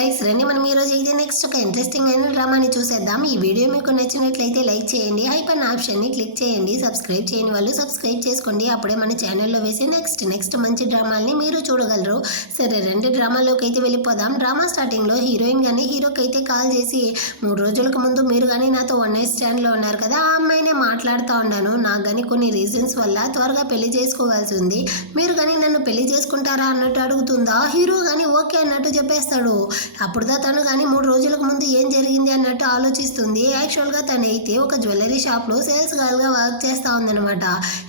Guys రండి మనం ఈ రోజు అయితే నెక్స్ట్ ఒక ఇంట్రెస్టింగ్ అయిన డ్రామాని చూసేద్దాం. ఈ వీడియో మీకు నచ్చినట్లయితే లైక్ చేయండి, హైప్ ఆప్షన్ ని క్లిక్ చేయండి, సబ్స్క్రైబ్ చేయని వాళ్ళు సబ్స్క్రైబ్ చేసుకోండి. అప్పుడే మన ఛానల్లో వేసే నెక్స్ట్ మంచి డ్రామాల్ని మీరు చూడగలరు. సరే రెండు డ్రామాలోకి అయితే వెళ్ళిపోదాం. డ్రామా స్టార్టింగ్ లో హీరోయిన్ గానీ హీరోకి అయితే కాల్ చేసి 3 రోజులకు ముందు మీరు కానీ నాతో 1 night stand లో ఉన్నారు కదా, ఆ అమ్మాయినే మాట్లాడుతూ ఉన్నాను. నాకు కానీ కొన్ని రీజన్స్ వల్ల త్వరగా పెళ్లి చేసుకోవాల్సి ఉంది, మీరు కానీ నన్ను పెళ్లి చేసుకుంటారా అన్నట్టు అడుగుతుందా. హీరో కానీ ఓకే అన్నట్టు చెప్పేస్తాడు. అప్పుడుదా తను కానీ 3 రోజులకు ముందు ఏం జరిగింది అన్నట్టు ఆలోచిస్తుంది. యాక్చువల్గా తనైతే ఒక జ్యువెలరీ షాప్లో సేల్స్ గర్ల్గా వర్క్ చేస్తూ ఉందనమాట.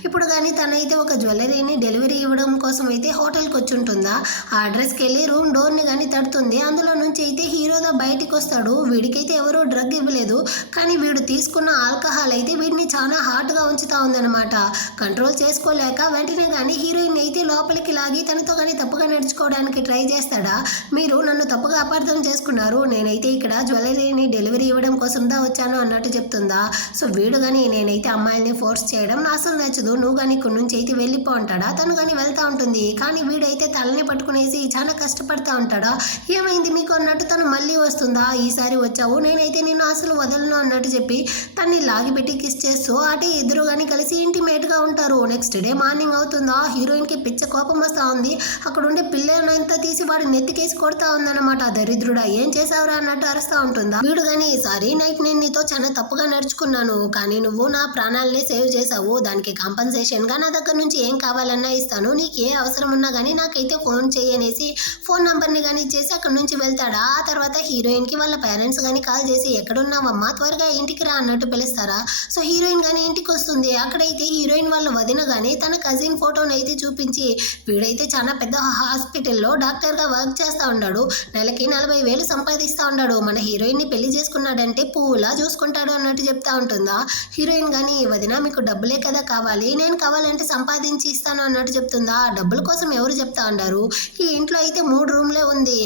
ఇప్పుడు కానీ తనైతే ఒక జ్యువెలరీని డెలివరీ ఇవ్వడం కోసం అయితే హోటల్కి వచ్చి ఉంటుందా. ఆ అడ్రస్కి వెళ్ళి రూమ్ డోర్ని కానీ తడుతుంది. అందులో నుంచి అయితే హీరోదా బయటికి వస్తాడు. వీడికైతే ఎవరో డ్రగ్ ఇవ్వలేదు, కానీ వీడు తీసుకున్న ఆల్కహాల్ అయితే వీడిని చాలా హాట్గా ఉంచుతా ఉందన్నమాట. కంట్రోల్ చేసుకోలేక వెంటనే కానీ హీరోయిన్ అయితే లోపలికి లాగి తనతో కానీ తప్పుగా నడుచుకోవడానికి ట్రై చేస్తాడా. మీరు నన్ను తప్పుగా అపార్థం చేసుకున్నారు, నేనైతే ఇక్కడ జ్యువెలరీని డెలివరీ ఇవ్వడం కోసం దా వచ్చాను అన్నట్టు చెప్తుందా. సో వీడు కానీ నేనైతే అమ్మాయిల్ని ఫోర్స్ చేయడం నా అసలు నచ్చదు, నువ్వు కానీ ఇక్కడి నుంచి అయితే వెళ్ళిపో అంటాడా. తను కానీ వెళ్తూ ఉంటుంది, కానీ వీడైతే తలని పట్టుకునేసి చాలా కష్టపడతా ఉంటాడా. ఏమైంది మీకు అన్నట్టు తను మళ్ళీ వస్తుందా. ఈసారి వచ్చావు, నేనైతే నిన్ను అసలు వదలను అన్నట్టు చెప్పి తన్ని లాగిపెట్టి కిస్ చేస్తూ అటు ఇద్దరు కానీ కలిసి ఇంటిమేట్గా ఉంటారు. నెక్స్ట్ డే మార్నింగ్ అవుతుందా, హీరోయిన్కి పిచ్చ కోపం వస్తూ ఉంది. అక్కడ ఉండే పిల్లలంతా తీసి వాడు నెత్తికేసి కొడతా ఉందన్నమాట. దరిద్రుడా ఏం చేసావురా అన్నట్టు అరుస్తూ ఉంటుందా. వీడు కానీ సారీ నైట్ నేను నీతో చాలా తప్పుగా నడుచుకున్నాను, కానీ నువ్వు నా ప్రాణాలని సేవ్ చేసావు, దానికి కాంపన్సేషన్గా నా దగ్గర నుంచి ఏం కావాలన్నా ఇస్తాను, నీకు ఏ అవసరం ఉన్నా కానీ నాకైతే ఫోన్ చేయనేసి ఫోన్ నంబర్ని కానీ ఇచ్చేసి అక్కడ నుంచి వెళ్తాడా. ఆ తర్వాత హీరోయిన్కి వాళ్ళ పేరెంట్స్ కానీ కాల్ చేసి ఎక్కడున్నావమ్మా త్వరగా ఇంటికి రా అన్నట్టు పిలుస్తారా. సో హీరోయిన్ కానీ ఇంటికి వస్తుంది. అక్కడైతే హీరోయిన్ వాళ్ళ వదిన కానీ తన కజిన్ ఫోటోని అయితే చూపించి వీడైతే చాలా పెద్ద హాస్పిటల్లో డాక్టర్గా వర్క్ చేస్తూ ఉన్నాడు, నెలకి 40,000 సంపాదిస్తూ ఉన్నాడు, మన హీరోయిన్ని పెళ్లి చేసుకున్నాడంటే పువ్వులా చూసుకుంటాడు అన్నట్టు చెప్తా ఉంటుందా. హీరోయిన్ కానీ వదిన మీకు డబ్బులే కదా కావాలి, నేను కావాలంటే సంపాదించి ఇస్తాను అన్నట్టు చెప్తుందా. డబ్బుల కోసం ఎవరు చెప్తా ఉన్నారు, ఈ ఇంట్లో అయితే 3 రూమ్లే ఉంది,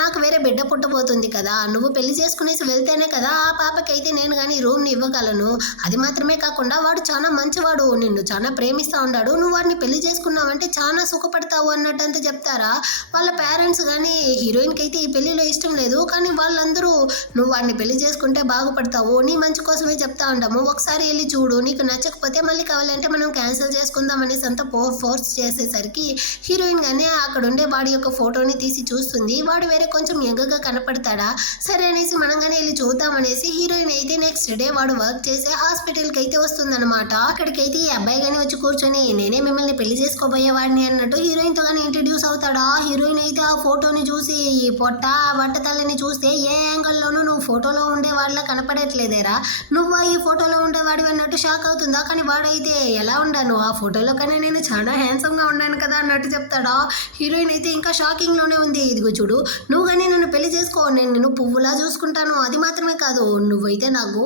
నాకు వేరే బిడ్డ పుట్టబోతుంది కదా, నువ్వు పెళ్లి చేసుకునేసి వెళ్తేనే కదా ఆ పాపకైతే నేను కానీ రూమ్ని ఇవ్వగలను. అది మాత్రమే కాకుండా వాడు చాలా మంచివాడు, నిన్ను చాలా ప్రేమిస్తూ ఉన్నాడు, నువ్వు వాడిని పెళ్లి చేసుకున్నావంటే చాలా సుఖపడతావు అన్నట్టు అంతా చెప్తారా. వాళ్ళ పేరెంట్స్ కానీ హీరోయిన్కి అయితే ఈ పెళ్లిలో ఇష్టం లేదు, కానీ వాళ్ళందరూ నువ్వు వాడిని పెళ్లి చేసుకుంటే బాగుపడతావు, నీ మంచి కోసమే చెప్తా ఉంటాము, ఒకసారి వెళ్ళి చూడు, నీకు నచ్చకపోతే మళ్ళీ కావాలంటే మనం క్యాన్సిల్ చేసుకుందాం అనేసి అంతా ఫోర్స్ చేసేసరికి హీరోయిన్ కానీ అక్కడ ఉండే వాడి యొక్క ఫోటోని తీసి చూస్తుంది. వాడు వేరే కొంచెం యంగ్గా కనపడతాడా. సరే అనేసి మనం కానీ వెళ్ళి చూద్దామనేసి హీరోయిన్ అయితే నెక్స్ట్ డే వాడు వర్క్ చేసే హాస్పిటల్కి అయితే వస్తుందన్నమాట. అక్కడికైతే ఈ అబ్బాయి కానీ వచ్చి కూర్చొని నేనే మిమ్మల్ని పెళ్లి చేసుకోబోయేవాడిని అన్నట్టు హీరోయిన్తో కానీ ఇంట్రడ్యూస్ అవుతాడా. హీరోయిన్ అయితే ఆ ఫోటోని చూసి ఈ పొట్ట బట్టతల్లని చూస్తే ఏ యాంగిల్లోనూ నువ్వు ఫోటోలో ఉండే వాళ్ళ కనపడట్లేదేరా, నువ్వు ఈ ఫోటోలో ఉండేవాడివి అన్నట్టు షాక్ అవుతుందా. కానీ వాడైతే ఎలా ఉండాను ఆ ఫోటోలో కానీ నేను చాలా హ్యాండ్సమ్గా ఉన్నాను కదా అన్నట్టు చెప్తాడా. హీరోయిన్ అయితే ఇంకా షాకింగ్లోనే ఉంది. ఇదిగో చూడు, నువ్వు కానీ నన్ను పెళ్లి చేసుకో, నేను నిన్ను పువ్వులా చూసుకుంటాను, అది మాత్రమే కాదు నువ్వైతే నాకు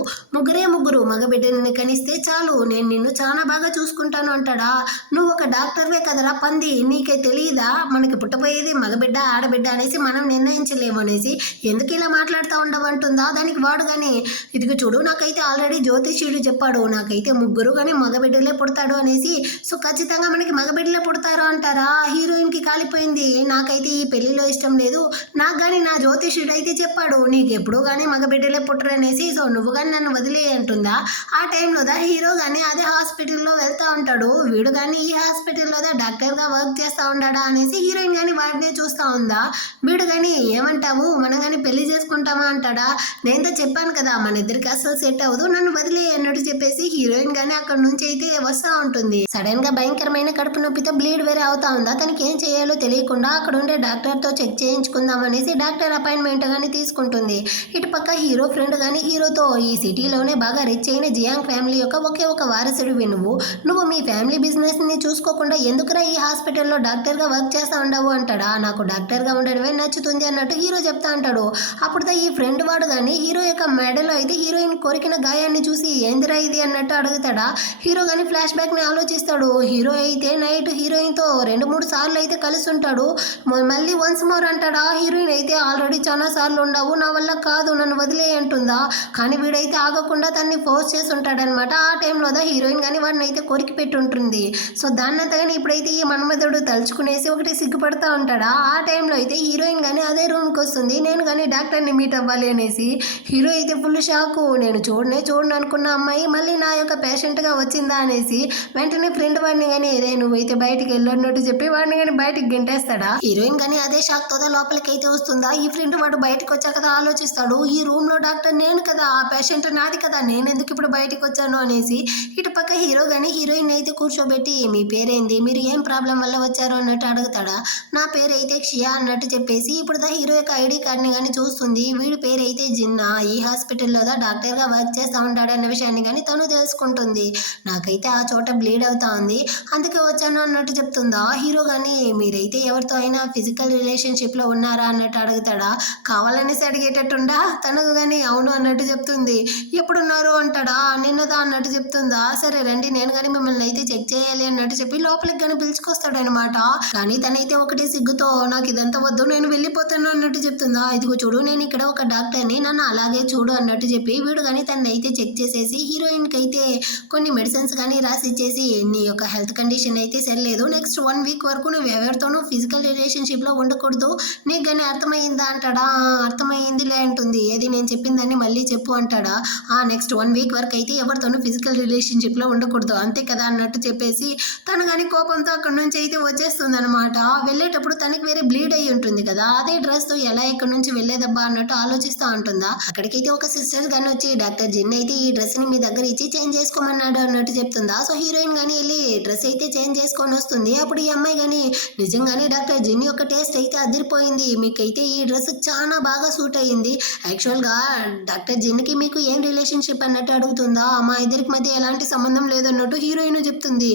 ముగ్గురు మగబిడ్డని కనిస్తే చాలు, నేను నిన్ను చాలా బాగా చూసుకుంటాను అంటాడా. నువ్వు ఒక డాక్టర్వే కదరా పంది, నీకే తెలియదా మనకి పుట్టబోయేది మగబిడ్డ ఆడబిడ్డ అనేసి మనం నిర్ణయించలేము అనేసి ఎందుకు ఇలా మాట్లాడుతూ ఉండవంటుందా. దానికి వాడు కానీ ఇదిగో చూడు, నాకైతే ఆల్రెడీ జ్యోతిష్యుడు చెప్పాడు, నాకైతే 3 కానీ మగబిడ్డలే పుడతాడు అనేసి, సో ఖచ్చితంగా మనకి మగబిడ్డలే పుడతారు అంటారా. హీరోయిన్కి కాలిపోయింది, నాకైతే ఈ పెళ్లిలో ఇష్టం లేదు, నాకు కానీ నా జ్యోతిష్యుడు అయితే చెప్పాడు నీకు ఎప్పుడూ కానీ మగబిడ్డలే పుట్టరు అనేసి, సో నువ్వు కానీ నన్ను వదిలే అంటుందా. ఆ టైంలో హీరో కానీ అదే హాస్పిటల్లో వెళ్తూ ఉంటాడు. వీడు కానీ ఈ హాస్పిటల్లో డాక్టర్గా వర్క్ చేస్తూ ఉంటాడా అనేసి హీరోయిన్ కానీ వాడినే చూస్తూ ఉందా. వీడు కానీ ఏమంటావు మనం కానీ పెళ్లి చేసుకుంటామా అంటాడా. నేనతో చెప్పాను కదా మన ఇద్దరికి అసలు సెట్ అవ్వదు, నన్ను వదిలే అన్నట్టు చెప్పేసి హీరోయిన్ కానీ అక్కడ నుంచి అయితే వస్తూ ఉంటుంది. సడన్ గా భయంకరమైన కడుపు నొప్పితో బ్లీడ్ వేరే అవుతా ఉందా. తనకి ఏం చేయాలో తెలియకుండా అక్కడ ఉండే డాక్టర్తో చెక్ చేయించుకుందాం అనేసి డాక్టర్ అపాయింట్మెంట్ కానీ తీసుకుంటుంది. ఇటు పక్క హీరో ఫ్రెండ్ కానీ హీరోతో ఈ సిటీలోనే బాగా రిచ్ అయిన జియాంగ్ ఫ్యామిలీ యొక్క ఒకే ఒక వారసుడివి నువ్వు మీ ఫ్యామిలీ బిజినెస్ ని చూసుకోకుండా ఎందుకురా ఈ హాస్పిటల్లో డాక్టర్గా వర్క్ చేస్తూ ఉండవు అంటాడా. నాకు డాక్టర్గా ఉండడమే నచ్చుతుంది అన్నట్టు హీరో చెప్తా అంటాడు. అప్పుడు ఈ ఫ్రెండ్ వాడు కానీ హీరో యొక్క మెడలో అయితే హీరోయిన్ కొరికిన గాయాన్ని చూసి ఏందిరా ఇది అన్నట్టు అడుగుతాడా. హీరో కానీ ఫ్లాష్ బ్యాక్ ని ఆలోచిస్తాడు. హీరో అయితే నైట్ హీరోయిన్తో 2-3 సార్లు అయితే కలిసి ఉంటాడు. మళ్ళీ వన్స్ మోర్ అంటాడా. హీరోయిన్ అయితే ఆల్రెడీ చాలా సార్లు ఉండవు, నా వల్ల కాదు నన్ను వదిలే అంటుందా. కానీ వీడైతే ఆగకుండా తన్ని ఫోర్స్ చేసి ఉంటాడనమాట. ఆ టైంలో హీరోయిన్ కానీ వాడిని అయితే కొరికి పెట్టి ఉంటుంది. సో దాన్నంతగానే ఇప్పుడైతే ఈ మన్మధుడు తలుచుకునేసి ఒకటి సిగ్గుపడతా ఉంటాడా. ఆ టైంలో అయితే హీరోయిన్ కానీ అదే రూమ్ రూమ్కి వస్తుంది. నేను కానీ డాక్టర్ని మీట్ అవ్వాలి అనేసి. హీరో అయితే ఫుల్ షాకు. నేను చూడను అనుకున్న అమ్మాయి మళ్ళీ నా యొక్క పేషెంట్గా వచ్చిందా అనేసి వెంటనే ఫ్రెండ్ వాడిని కానీ రే నువ్వైతే బయటికి వెళ్ళన్నట్టు చెప్పి వాడిని కానీ బయటికి గెంటేస్తాడా. హీరోయిన్ కానీ అదే షాక్ తోదా లోపలికి అయితే వస్తుందా. ఈ ఫ్రెండ్ వాడు బయటకు వచ్చాక కదా ఆలోచిస్తాడు, ఈ రూమ్ లో డాక్టర్ నేను కదా, ఆ పేషెంట్ నాది కదా, నేను ఎందుకు ఇప్పుడు బయటకు వచ్చాను అనేసి. ఇటు పక్క హీరో కానీ హీరోయిన్ అయితే కూర్చోబెట్టి మీ పేరేంది, మీరు ఏం ప్రాబ్లం వల్ల వచ్చారు అన్నట్టు అడుగుతాడా. నా పేరు అయితే క్షియా అన్నట్టు చెప్పేసి ఇప్పుడు దా హీరో యొక్క ఐడి కార్డ్ని కానీ చూస్తుంది. వీడి పేరు అయితే జిన్నా, ఈ హాస్పిటల్లో దా డాక్టర్గా వర్క్ చేస్తూ ఉంటాడు అన్న విషయాన్ని కానీ తను తెలుసుకుంటుంది. నాకైతే ఆ చోట బ్లీడ్ అవుతా ఉంది, అందుకే వచ్చాను అన్నట్టు చెప్తుందా. హీరో కానీ మీరైతే ఎవరితో అయినా ఫిజికల్ రిలేషన్షిప్లో ఉన్నారా అన్నట్టు అడుగుతాడా. కావాలనేసి అడిగేటట్టుండా. తనకు కానీ అవును అన్నట్టు చెప్తుంది. ఎప్పుడున్నారు అంటాడా. నిన్నదా అన్నట్టు చెప్తుందా. సరే రండి నేను కానీ మిమ్మల్ని అయితే చెక్ చేయాలి అన్నట్టు చెప్పి లోపలికి కానీ పిలుచుకొస్తాడనమాట. కానీ తనైతే ఒకటి సిగ్గుతో నాకు ఇదంతా వద్దు నేను వెళ్ళిపోతాను అన్నట్టు చెప్తుందా. ఇదిగో చూడు నేను ఇక్కడ ఒక డాక్టర్ని, నన్ను అలాగే చూడు అన్నట్టు చెప్పి వీడు కానీ తనని అయితే చెక్ చేసేసి హీరోయిన్కి అయితే కొన్ని మెడిసిన్స్ కానీ రాసి ఇచ్చేసి నీ యొక్క హెల్త్ కండిషన్ అయితే సరిలేదు, నెక్స్ట్ 1 వీక్ వరకు నువ్వు ఎవరితోనూ ఫిజికల్ రిలేషన్షిప్లో ఉండకూడదు, నీకు కానీ అర్థమైందా అంటాడా. అర్థమైందిలే అంటుంది. ఏది నేను చెప్పిందని మళ్ళీ చెప్పు అంటాడా. నెక్స్ట్ 1 వీక్ వరకు అయితే ఎవరితోనూ ఫిజికల్ రిలేషన్షిప్లో ఉండకూడదు అంతే కదా అన్నట్టు చెప్పేసి తను కానీ కోపంతో అక్కడి నుంచి అయితే వచ్చేస్తుంది అనమాట. వెళ్ళేటప్పుడు తనకి వేరే బ్లీడ్ అయ్యి ఉంటుంది కదా, అదే డ్రెస్తో ఎలా ఇక్కడ నుంచి వెళ్ళేదబ్బా అన్నట్టు ఆలోచిస్తూ ఉంటుందా. అక్కడికైతే ఒక సిస్టర్స్ కానీ వచ్చి డాక్టర్ జిన్ అయితే ఈ డ్రెస్ని మీ దగ్గర ఇచ్చి చేంజ్ చేసుకోమన్నాడు అన్నట్టు చెప్తుందా. సో హీరోయిన్ కానీ వెళ్ళి డ్రెస్ అయితే చేంజ్ చేసుకొని వస్తుంది. అప్పుడు ఈ అమ్మాయి కానీ నిజంగానే డాక్టర్ జిన్ యొక్క టేస్ట్ అయితే అదిరిపోయింది, మీకైతే ఈ డ్రెస్ చాలా బాగా సూట్ అయ్యింది. యాక్చువల్గా డాక్టర్ జిన్కి మీకు ఏం రిలేషన్షిప్ అన్నట్టు అడుగుతుందా. మా ఇద్దరికి మధ్య ఎలాంటి సంబంధం లేదన్నట్టు హీరోయిన్ చెప్తుంది.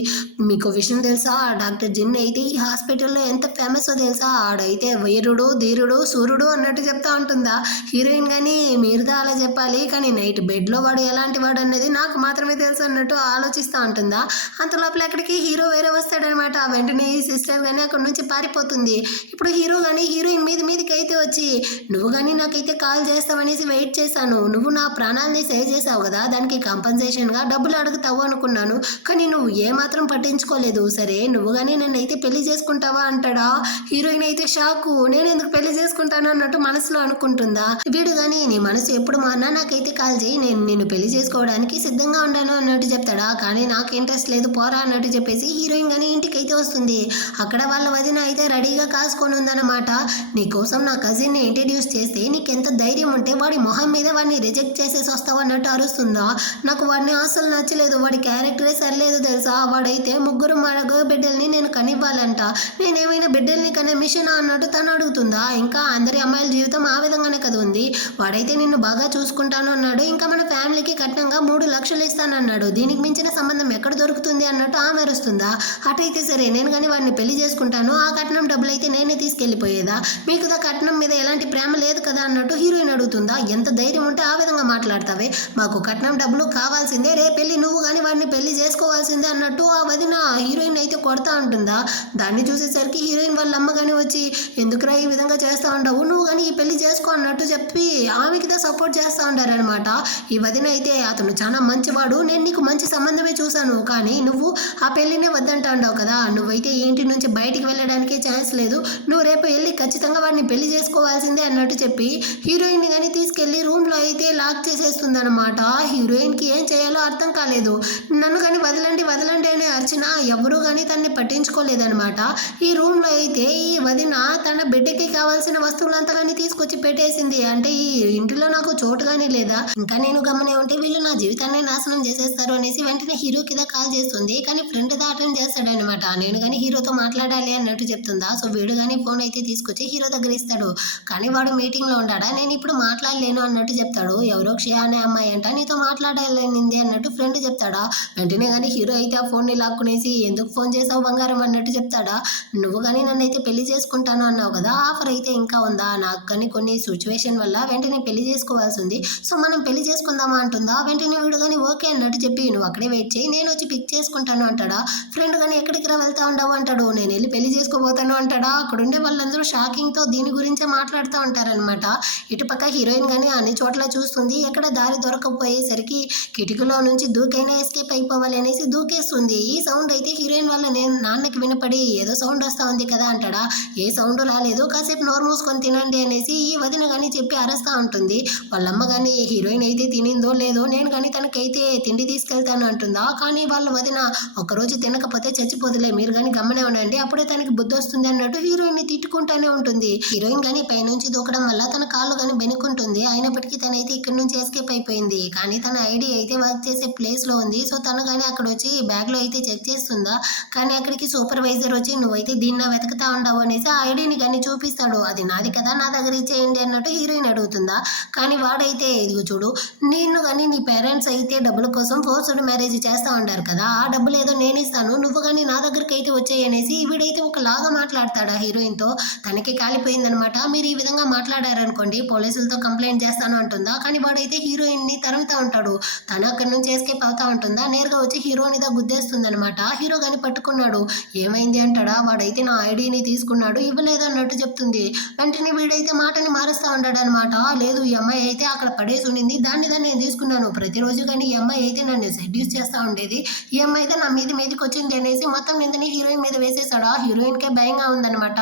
మీకు విషయం తెలుసా, డాక్టర్ జిన్ అయితే ఈ హాస్పిటల్లో ఎంత ఫేమస్ తెలుసా, ఆడైతే వీరుడు ధీరుడు సూర్యుడు అన్నట్టు చెప్తా ఉంటుందా. హీరోయిన్ కానీ మీరుదా అలా చెప్పాలి, కానీ నైట్ బెడ్లో వాడు ఎలాంటి వాడు అనేది నాకు మాత్రమే తెలుసు అన్నట్టు ఆలోచిస్తూ ఉంటుందా. అంత లోపల అక్కడికి హీరో వేరే వస్తాడనమాట. వెంటనే ఈ సిస్టర్ కానీ అక్కడి నుంచి పారిపోతుంది. ఇప్పుడు హీరో కానీ హీరోయిన్ మీదకి అయితే వచ్చి నువ్వు కానీ నాకైతే కాల్ చేస్తావనేసి వెయిట్ చేశాను, నువ్వు నా ప్రాణాలని సేవ్ చేసావు కదా, దానికి కంపన్సేషన్గా డబ్బులు అడుగుతావు అనుకున్నాను, కానీ నువ్వు ఏమాత్రం పట్టించుకోలేదు. సరే నువ్వు కానీ నన్ను అయితే పెళ్లి చేసుకుంటావా అంటాడా. హీరోయిన్ అయితే షాకు, నేను ఎందుకు పెళ్లి చేసుకుంటాను అన్నట్టు మనసులో అనుకుంటుందా. వీడు కానీ నీ మనసు ఎప్పుడు మారినా నాకైతే కాల్ చేయి, నేను నిన్ను పెళ్లి చేసుకోవడానికి సిద్ధంగా ఉన్నాను అన్నట్టు చెప్తాడా. కానీ నాకు ఇంట్రెస్ట్ లేదు పోరా అన్నట్టు చెప్పేసి హీరోయిన్ కానీ ఇంటికి అయితే వస్తుంది. అక్కడ వాళ్ళ వదిన అయితే రెడీగా కాసుకొని ఉందన్నమాట. నీకోసం నా కజిన్ని ఇంట్రడ్యూస్ చేస్తే నీకెంత ధైర్యం ఉంటే వాడి మొహం మీద వాడిని రిజెక్ట్ చేసేసి వస్తావు అన్నట్టు అరుస్తుందా. నాకు వాడిని అసలు నచ్చలేదు, వాడి క్యారెక్టరే సరిలేదు తెలుసా. వాడైతే 3 మగ బిడ్డల్ని నేను కనివ్వాలంట, నేనేమైనా బిడ్డల్ని కనే మిషన్ అన్నట్టు తను అడుగుతుందా. ఇంకా అందరి అమ్మాయిల జీవితం ఆ విధంగానే కదా ఉంది. వాడైతే నిన్ను బాగా చూసుకుంటాను అన్నాడు, ఇంకా మన ఫ్యామిలీకి కట్నంగా 3 లక్షలు ఇస్తానన్నాడు, దీనికి మించిన సంబంధం ఎక్కడ దొరుకుతుంది అన్నట్టు ఆమె అరుస్తుందా. అటైతే సరే నేను కానీ వాడిని పెళ్లి చేసుకుంటాను, ఆ కట్నం డబ్బులు అయితే నేనే తీసుకెళ్ళిపోయేదా, మీకు దా కట్నం మీద ఎలాంటి ప్రేమ లేదు కదా అన్నట్టు హీరోయిన్ అడుగుతుందా. ఎంత ధైర్యం ఉంటే ఆ విధంగా మాట్లాడతావే, మాకు కట్నం డబ్బులు కావాల్సిందే, రే పెళ్ళి నువ్వు కానీ వాడిని పెళ్లి చేసుకోవాల్సిందే అన్నట్టు ఆ వదిన హీరోయిన్ అయితే కొడతా ఉంటుందా. దాన్ని చూసేసరికి హీరోయిన్ వాళ్ళ అమ్మ కానీ వచ్చి ఎందుకురా ఈ విధంగా చేస్తూ ఉండవు, నువ్వు కానీ ఈ పెళ్లి చేసుకో అన్నట్టు చెప్పి ఆమెకి సపోర్ట్ చేస్తూ ఉంటారనమాట. ఈ వదిన అయితే అతను చాలా మంచివాడు, నేను నీకు మంచి సంబంధమే చూశాను, కానీ నువ్వు ఆ పెళ్లినే వద్దంటా ఉండవు కదా, నువ్వైతే ఈ ఇంటి నుంచి బయటికి వెళ్ళడానికే ఛాన్స్ లేదు, నువ్వు రేపు వెళ్ళి ఖచ్చితంగా వాడిని పెళ్లి చేసుకోవాల్సిందే అన్నట్టు చెప్పి హీరోయిన్ని కానీ తీసుకెళ్లి రూమ్లో అయితే లాక్ చేసేస్తుంది అనమాట. హీరోయిన్కి ఏం చేయాలో అర్థం కాలేదు. నన్ను కానీ వదలండి వదలండి అని అర్చన ఎవరు కానీ తనని పట్టించుకోలేదనమాట. ఈ రూమ్లో అయితే ఈ వదిన తన బిడ్డకి కావాల్సిన వస్తువులంతా కానీ తీసుకొచ్చి పెట్టేసింది. అంటే ఈ ఇంటిలో నాకు చోటు కానీ లేదా, ఇంకా నేను గమనే ఉంటే వీళ్ళు నా జీవితాన్ని నాశనం చేసేస్తారు అనేసి వెంటనే హీరోకి కాల్ చేస్తుంది. కానీ ఫ్రెండ్ అటెండ్ చేస్తాడనమాట. నేను కానీ హీరోతో మాట్లాడాలి అన్నట్టు చెప్తుందా. సో వీడు కానీ ఫోన్ అయితే తీసుకొచ్చి హీరో దగ్గర ఇస్తాడు. కానీ వాడు మీటింగ్లో ఉంటాడా, నేను ఇప్పుడు మాట్లాడలేను అన్నట్టు చెప్తాడు. ఎవరో క్షయ అనే అమ్మాయి అంట నీతో మాట్లాడలేనింది అన్నట్టు ఫ్రెండ్ చెప్తాడా. వెంటనే కానీ హీరో అయితే ఆ ఫోన్ని లాక్కునేసి ఎందుకు ఫోన్ చేసావు బంగారం అన్నట్టు చెప్తాడా. నువ్వు కానీ నన్ను అయితే పెళ్లి చేసుకుంటాను అన్నావు కదా, ఆఫర్ అయితే ఇంకా ఉందా, నాకు కానీ కొన్ని సిచ్యువేషన్ వల్ల వెంటనే పెళ్లి చేసుకోవాల్సి ఉంది, సో మనం పెళ్లి చేసుకుందామా అంటుందా. వెంటనే వీడు కానీ ఓకే అన్నట్టు చెప్పి నువ్వు అక్కడే వెయిట్ చేయి, నేను వచ్చి పిక్ చేసుకుంటాను అంటాడా. ఫ్రెండ్ కానీ ఎక్కడికి రా వెళ్తా ఉండవు అంటాడు. నేను వెళ్ళి పెళ్లి చేసుకోబోతాను అంటాడా. అక్కడ ఉండే వాళ్ళందరూ షాకింగ్తో దీని గురించే మాట్లాడుతూ ఉంటారనమాట. ఇటుపక్క హీరోయిన్ కానీ అన్ని చోట్ల చూస్తుంది, ఎక్కడ దారి దొరకకపోయేసరికి కిటికీలో నుంచి దూకైనా ఎస్కేప్ అయిపోవాలి అనేసి దూకేస్తుంది. ఈ సౌండ్ అయితే హీరోయిన్ వల్ల నాన్నకి వినపడి ఏదో సౌండ్ వస్తూ ఉంది కదా అంటాడా. ఏ సౌండ్ రాలేదు, కాసేపు నోరు మూసుకొని తినండి అనేసి ఈ వదిన కానీ చెప్పి అరుస్తూ ఉంటుంది. వాళ్ళమ్మ కానీ హీరోయిన్ అయితే తినిందో లేదో నేను కానీ తనకైతే తిండి తీసుకెళ్తాను అంటుందా. కానీ వాళ్ళ వదిన ఒకరోజు తినకపోతే చచ్చిపోదులే, మీరు కానీ గమ్మనే ఉండండి, అప్పుడే తనకి బుద్ధి వస్తుంది అన్నట్టు హీరోయిన్ ని తిట్టుకుంటానే ఉంటుంది. హీరోయిన్ కానీ పైనుంచి దూకడం వల్ల తన కాళ్ళు కానీ బెనుకుంటుంది. అయినప్పటికీ తనైతే ఇక్కడ నుంచి ఎస్కేప్ అయిపోయింది. కానీ తన ఐడి అయితే వర్క్ చేసే ప్లేస్ లో ఉంది. సో తను కానీ అక్కడ వచ్చి బ్యాగ్ లో అయితే చెక్ చేస్తుందా. కానీ అక్కడికి సూపర్వైజర్ వచ్చి నువ్వైతే దీన్ని వెతుకుతా ఉండవు అనేసి ఆ ఐడిని కానీ చూపిస్తాడు. అది నాది కదా, నా దగ్గర ఇచ్చేయండి అన్నట్టు హీరోయిన్ అడుగుతుందా. కానీ వాడైతే ఇదిగో చూడు, నిన్ను కానీ నీ పేరెంట్స్ అయితే డబ్బుల కోసం ఫోర్స్డ్ మ్యారేజ్ చేస్తా ఉంటారు కదా, ఆ డబ్బులు ఏదో నేను ఇస్తాను, నువ్వు కానీ నా దగ్గరికి అయితే వచ్చేయి అనేసి వీడైతే ఒకలాగా మాట్లాడతాడు హీరోయిన్ తో. తనకి కాలిపోయిందనమాట. మీరు ఈ విధంగా మాట్లాడారనుకోండి పోలీసులతో కంప్లైంట్ చేస్తాను అంటుందా. కానీ వాడైతే హీరోయిన్ ని తరుముతా ఉంటాడు. తను అక్కడి నుంచి ఎస్కేప్ అవుతా ఉంటుందా. నేరుగా వచ్చి హీరోని దా గుద్దేస్తుంది అనమాట. హీరో కానీ పట్టుకున్నాడు. ఏమైంది అంటాడా. వాడైతే నా ఐడిని తీసుకున్నాడు, ఇవ్వలేదు అన్నట్టు చెప్తుంది. వెంటనే వీడైతే మాటని మారుస్తా ఉంటాడు అనమాట. లేదు, ఈ అమ్మాయి అయితే అక్కడ పడేసి ఉండింది, దాన్ని నేను తీసుకున్నాను. ప్రతిరోజు కానీ ఈ అమ్మాయి అయితే నన్ను సెడ్యూస్ చేస్తూ ఉండేది, ఈ అమ్మాయి అయితే నా మీదకి వచ్చింది అనేసి మొత్తం నిందని హీరోయిన్ మీద వేసేసాడు. హీరోయిన్ కే భయంగా ఉందనమాట.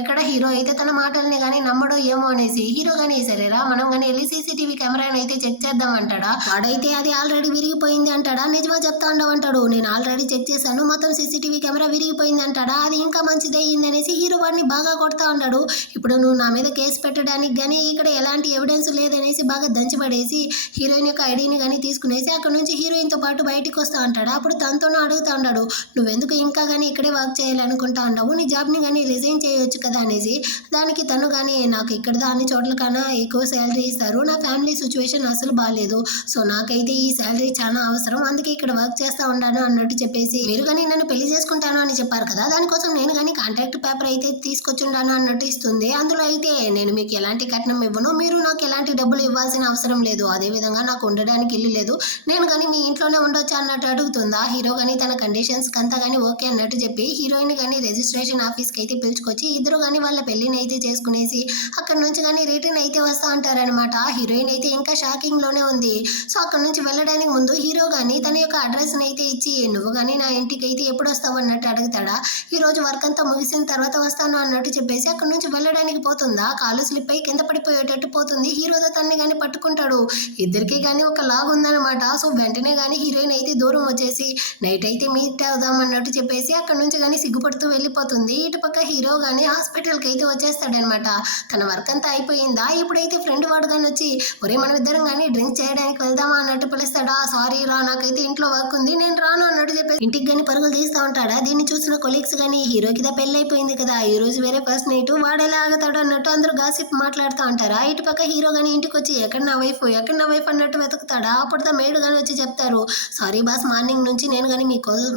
ఎక్కడ హీరో అయితే తన మాటల్ని కానీ నమ్మడో ఏమో అనేసి హీరో కానీ సరేరా మనం కానీ వెళ్ళి సీసీటీవీ కెమెరాని అయితే చెక్ చేద్దాం అంటాడా. వాడైతే అది ఆల్రెడీ విరిగిపోయింది అంటాడా. నిజమా చెప్తా ఉండవు అంటాడు. నేను ఆల్రెడీ చెక్ చేశాను, మొత్తం సీసీటీవీ కెమెరా విరిగిపోయింది అంటాడా. అది ఇంకా మంచిది అయ్యింది అనేసి హీరో వాడిని బాగా కొడతా ఉంటాడు. ఇప్పుడు నువ్వు నా మీద కేసు పెట్టడానికి కానీ ఇక్కడ ఎలాంటి ఎవిడెన్స్ లేదనేసి బాగా దంచిపడేసి హీరోయిన్ యొక్క ఐడిని కానీ తీసుకునేసి అక్కడ నుంచి హీరోయిన్ తో పాటు బయటికి వస్తా ఉంటాడు. అప్పుడు తనతోనే అడుగుతా ఉంటాడు, నువ్వెందుకు ఇంకా కానీ ఇక్కడే వర్క్ చేయాలనుకుంటా ఉంటావు, నీ జాబ్ని కానీ రిజైన్ చేయొచ్చు కదా అనేసి. దానికి తను కానీ నాకు ఇక్కడ అన్ని చోట్ల కన్నా ఎక్కువ శాలరీ ఇస్తారు, నా ఫ్యామిలీ సిచ్యువేషన్ అసలు బాగాలేదు, సో నాకైతే ఈ శాలరీ చాలా అవసరం, అందుకే ఇక్కడ వర్క్ చేస్తూ ఉన్నాను అన్నట్టు చెప్పేసి, మీరు కానీ నన్ను పెళ్లి చేసుకుంటాను అని చెప్పారు కదా, దానికోసం నేను కానీ కాంట్రాక్ట్ పేపర్ అయితే తీసుకొచ్చుండాను అన్నట్టు ఇస్తుంది. అందులో అయితే నేను మీకు ఎలాంటి కట్నం ఇవ్వను, మీరు నాకు ఎలాంటి డబ్బులు ఇవ్వాల్సిన అవసరం లేదు, అదేవిధంగా నాకు ఉండడానికి ఇల్లు లేదు, నేను కానీ మీ ఇంట్లోనే ఉండొచ్చా అన్నట్టు అడుగుతుందా. హీరో కానీ తన కండిషన్స్ అంతా కానీ ఓకే అన్నట్టు చెప్పి హీరోయిన్ కానీ రిజిస్ట్రేషన్ ఆఫీస్కి అయితే పిలుచుకొచ్చి ఇద్దరు కానీ వాళ్ళ పెళ్లిని అయితే చేసుకునేసి అక్కడ నుంచి కానీ రిటర్న్ అయితే వస్తూ ఉంటారనమాట. హీరోయిన్ అయితే ఇంకా షాకింగ్ లోనే ఉంది. సో అక్కడ నుంచి వెళ్ళడానికి ముందు హీరో కానీ తన యొక్క అడ్రస్ అయితే ఇచ్చి నువ్వు కానీ నా ఇంటికి అయితే ఎప్పుడు వస్తావు అన్నట్టు అడుగుతాడా. ఈ రోజు వర్క్ అంతా ముగిసిన తర్వాత వస్తాను అన్నట్టు చెప్పేసి అక్కడ నుంచి వెళ్ళడానికి పోతుందా, కాలు స్లిప్ అయి కింద పడిపోయేటట్టు పోతుంది. హీరోతో తన్ని కానీ పట్టుకుంటాడు. ఇద్దరికి కానీ ఒక లాగ్ ఉందనమాట. సో వెంటనే కానీ హీరోయిన్ అయితే దూరం వచ్చేసి నైట్ అయితే మీట్ అవుదాం అన్నట్టు చెప్పేసి అక్కడ నుంచి కానీ సిగ్గుపడుతూ వెళ్ళిపోతుంది. ఇటుపక్క హీరో కానీ హాస్పిటల్కి అయితే వచ్చేస్తాడనమాట. తన వర్క్ అంతా అయిపోయిందా. ఇప్పుడైతే ఫ్రెండ్ వాడు కానీ వచ్చి ఒరే మనం ఇద్దరం కానీ డ్రింక్ చేయడానికి వెళ్దామా అన్నట్టు పిలుస్తాడా. సారీ రా నాకైతే ఇంట్లో వర్క్ ఉంది నేను రాను అన్నట్టు చెప్పేసి ఇంటికి కానీ పరుగులు తీస్తూ ఉంటాడా. దీన్ని చూసిన కొలీగ్స్ కానీ హీరోకి దా పెళ్ళి అయిపోయింది కదా, ఈ రోజు వేరే ఫస్ట్ నైట్ వాడు ఎలా ఆగుతాడు అన్నట్టు అందరూ గాసిప్ మాట్లాడుతూ ఉంటారా. ఇటుపక్క హీరో కానీ ఇంటికి వచ్చి ఎక్కడ నా వైఫ్ అన్నట్టు వెతుకుతాడా. అప్పుడు దా మేడ్ కానీ వచ్చి చెప్తారు, సారీ బాస్ మార్నింగ్ నుంచి నేను కానీ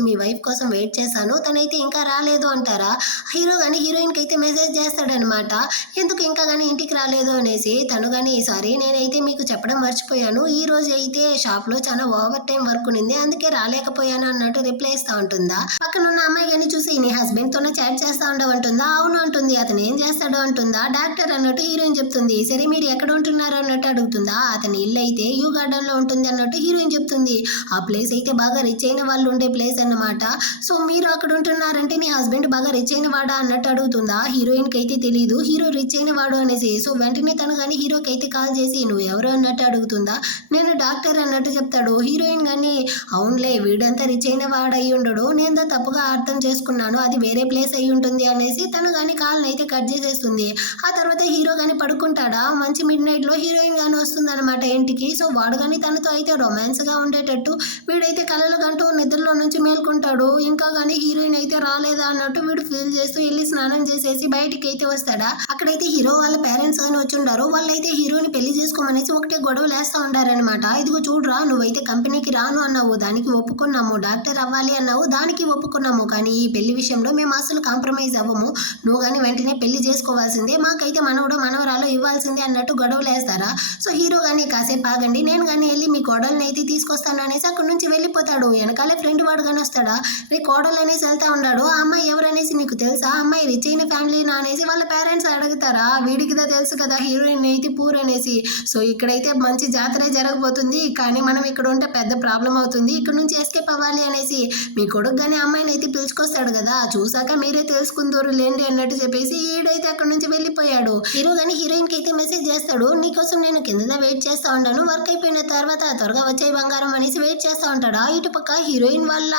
మీ వైఫ్ కోసం వెయిట్ చేశాను, తనైతే ఇంకా రాలేదు అంటారా. హీరో కానీ హీరోయిన్కి అయితే మెసేజ్ చేస్తాడనమాట, ఎందుకు ఇంకా కానీ ఇంటికి రాలేదు అనేసి. తను కానీ సారీ నేనైతే మీకు చెప్పడం మర్చిపోయాను, ఈ రోజు అయితే షాప్లో చాలా ఓవర్ టైం వర్క్ ఉంది అందుకే రాలేకపోయాను అన్నట్టు రిప్లై ఇస్తా ఉంటుందా. పక్కన ఉన్న అమ్మాయి కానీ చూసి నీ హస్బెండ్ తోనే చాట్ చేస్తా ఉండవంటుందా. అవును అంటుంది. అతను ఏం చేస్తాడు అంటుందా. డాక్టర్ అన్నట్టు హీరోయిన్ చెప్తుంది. సరే మీరు ఎక్కడ ఉంటున్నారు అన్నట్టు అడుగుతుందా. అతని ఇల్లు అయితే యూ గార్డెన్ లో ఉంటుంది అన్నట్టు హీరోయిన్ చెప్తుంది. ఆ ప్లేస్ అయితే బాగా రిచ్ అయిన వాళ్ళు ఉండే ప్లేస్ అన్నమాట. సో మీరు అక్కడ ఉంటున్నారంటే నీ హస్బెండ్ బాగా రిచ్ అయిన వాడా అన్నట్టు అడుగుతుందా. హీరోయిన్ కి అయితే తెలియదు హీరో రిచ్ అయిన వాడు అనేసి. సో వెంటనే తను కానీ హీరోకి అయితే కాల్ చేసి నువ్వు ఎవరు అన్నట్టు అడుగుతుందా. నేను డాక్టర్ అన్నట్టు చెప్తాడు. హీరోయిన్ కానీ అవునులే వీడంతా రిచ్ అయిన వాడు అయి ఉండడు, నేను తప్పుగా అర్థం చేసుకున్నాను, అది వేరే ప్లేస్ అయి ఉంటుంది అనేసి తను కానీ కాల్ అయితే కట్ చేసేస్తుంది. ఆ తర్వాత హీరో కానీ పడుకుంటాడా. మంచి మిడ్ నైట్ లో హీరోయిన్ కానీ వస్తుంది అనమాట ఇంటికి. సో వాడు కానీ తనతో అయితే రొమాన్స్ గా ఉండేటట్టు వీడైతే కలలు గంటూ నిద్రలో నుంచి మేల్కొంటాడు. ఇంకా కానీ హీరోయిన్ అయితే రాలేదా అన్నట్టు వీడు ఫీల్ చేస్తూ వెళ్ళి స్నానం చేసేసి బయటికి అయితే వస్తాడా. అక్కడైతే హీరో వాళ్ళ పేరెంట్స్ కానీ వచ్చి ఉండారు. వాళ్ళైతే హీరోని పెళ్లి చేసుకోమనేసి ఒకటే గొడవలు వేస్తూ ఉండారనమాట. ఇదిగో చూడరా నువ్వైతే కంపెనీకి రాను అన్నావు, దానికి ఒప్పుకున్నాము, డాక్టర్ అవ్వాలి అన్నావు, దానికి ఒప్పుకున్నాము, కానీ ఈ పెళ్లి విషయంలో మేము అసలు కాంప్రమైజ్ అవ్వము, నువ్వు కానీ వెంటనే పెళ్లి చేసుకోవాల్సిందే, మాకైతే మనవడు మనవరాలు ఇవ్వాల్సిందే అన్నట్టు గొడవలు వేస్తారా. సో హీరో కానీ కాసేపు ఆగండి నేను కానీ వెళ్ళి మీ కోడల్ని అయితే తీసుకొస్తాను అనేసి అక్కడి నుంచి వెళ్ళిపోతాడు. వెనకాలే ఫ్రెండ్ వాడు కానీ వస్తాడా. నీ కోడలు అనేసి వెళ్తా ఉన్నాడు. ఆ అమ్మాయి ఎవరనేసి నీకు తెలుసా, అమ్మాయి రిచ్ అయిన ఫ్యామిలీ నా అనేసి వాళ్ళ పేరెంట్స్ అడుగుతారా. వీడికి తెలుసు కదా హీరోయిన్ అయితే పూర్ అనేసి. సో ఇక్కడైతే మంచి జాతర జరగబోతుంది, కానీ మనం ఇక్కడ ఉంటే పెద్ద ప్రాబ్లం అవుతుంది, ఇక్కడ నుంచి ఎస్కేప్ అవ్వాలి అనేసి మీ కొడుకు కానీ అమ్మాయిని అయితే పిలుచుకొస్తాడు కదా, చూసాక మీరే తెలుసుకుందరు లేండి అన్నట్టు చెప్పేసి ఈడైతే అక్కడ నుంచి నుంచి వెళ్ళిపోయాడు. హీరో గాని హీరోయిన్ కి అయితే మెసేజ్ చేస్తాడు, నీకోసం నేను కింద వెయిట్ చేస్తా ఉంటాను, వర్క్ అయిపోయిన తర్వాత త్వరగా వచ్చే బంగారం అనేసి వెయిట్ చేస్తా ఉంటాడా. ఇటు పక్క హీరోయిన్ వాళ్ళ